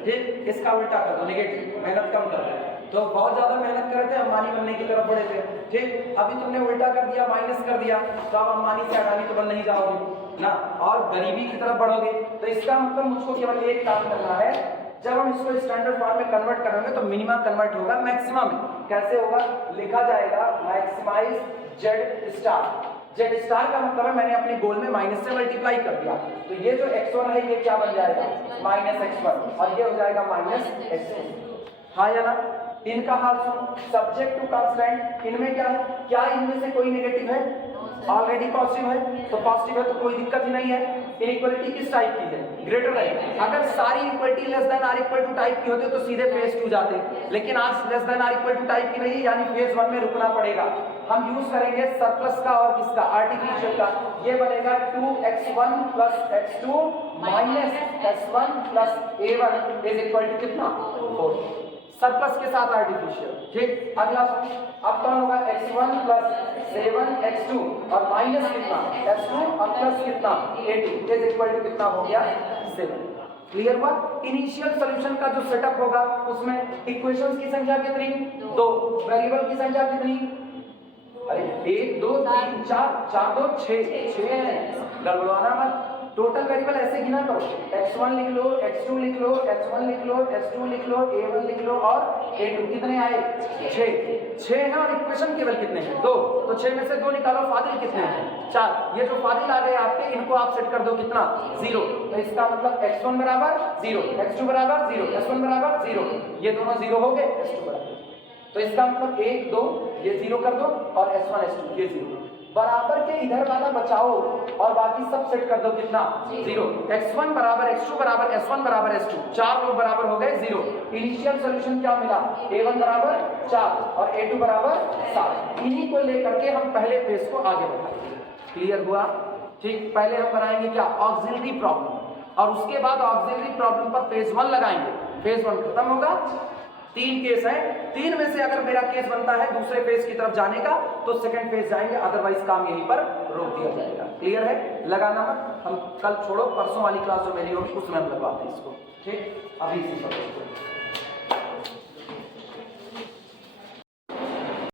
ठीक, इसका उल्टा कर दो, नेगेटिव, मेहनत कम कर रहे हो। तो बहुत ज्यादा मेहनत कर रहे थे, अंबानी बनने की तरफ बढ़े थे, ठीक, अभी तुमने उल्टा कर दिया, माइनस कर दिया, तो आप अंबानी से अडानी तो बन नहीं जाओगे ना, और गरीबी की तरफ बढ़ोगे। तो इसका मतलब मुझको केवल एक काम करना है, जब हम इसको स्टैंडर्ड फॉर्म में कन्वर्ट करेंगे तो मिनिमा कन्वर्ट होगा मैक्सिमा में। कैसे होगा, लिखा जाएगा मैक्सिमाइज जेड स्टार का मतलब है मैंने अपने गोल में माइनस से मल्टीप्लाई कर दिया, तो ये जो x1 है ये क्या बन जाएगा, माइनस x1, और ये हो जाएगा माइनस x2। हाँ या ना? इनका हाल सुनो, सब्जेक्ट टू कांस्टेंट, इनमें क्या है, क्या इनमें से कोई नेगेटिव है, ऑलरेडी पॉजिटिव है, तो पॉजिटिव है तो कोई दिक्कत ही नहीं है। इनइक्वालिटी किस टाइप की है, ग्रेटर देन। अगर सारी equality less than or equal to type की होती तो सीधे फेज 2 जाते, लेकिन आज less than or equal to type की नहीं है, यानी फेज 1 में रुकना पड़ेगा। हम यूज करेंगे सरप्लस का और किसका, आर्टिफिशियल का। ये बनेगा 2x1 plus x2 minus x1 plus a1 is equal to कितना, 4, सरप्लस के साथ आर्टिफिशियल, ठीक। अगला अब कौन होगा, x1 प्लस 7x2 और माइनस कितना x2 और प्लस कितना a2 इज इक्वल टू कितना हो गया, 7। क्लियर हुआ? इनिशियल सॉल्यूशन का जो सेटअप होगा उसमें इक्वेशंस की संख्या कितनी, 2, वेरिएबल की संख्या कितनी, अरे 1 2 3 4 4 2 6 है, गड़बड़ाना मत। टोटल वेरिएबल ऐसे गिना करो, x1 लिख लो, x2 लिख लो, x1 लिख लो, x2 लिख लो, a1 लिख लो और a2। कितने आए, 6 है, और इक्वेशन केवल कितने हैं, 2, तो 6 में से 2 निकालो, फाजिल कितने हैं, 4। ये जो फाजिल आ गए आपके, इनको आप सेट कर दो कितना, 0। तो इसका मतलब x1 बराबर 0, x2 बराबर 0, s1 बराबर 0, ये दोनों 0 हो गए, s2 बराबर। तो इसका मतलब 1 2 ये 0 कर दो और s1 s2 ये 0, बराबर के इधर वाला बचाओ और बाकी सब सेट कर दो कितना, 0। x1 बराबर x2 बराबर s1 बराबर s2, 4 लोग बराबर हो गए 0। इनिशियल सॉल्यूशन क्या मिला, a1 बराबर 4 और a2 बराबर 7। इन्हीं को लेकर के हम पहले फेज को आगे बढ़ाएंगे। क्लियर हुआ? ठीक, पहले हम बनाएंगे क्या, ऑक्सिलरी प्रॉब्लम, और उसके बाद ऑक्सिलरी प्रॉब्लम पर फेज 1 लगाएंगे। फेज 1 खत्म होगा, 3 केस है, 3 में से अगर मेरा केस बनता है दूसरे फेज की तरफ जाने का तो सेकंड फेज जाएंगे, अदरवाइज काम यहीं पर रोक दिया जाएगा। क्लियर है? लगाना मत, हम कल छोड़ो, परसों वाली क्लास जो मेरी होगी उसमें हम लगवाते हैं इसको, ठीक। अभी इसी पर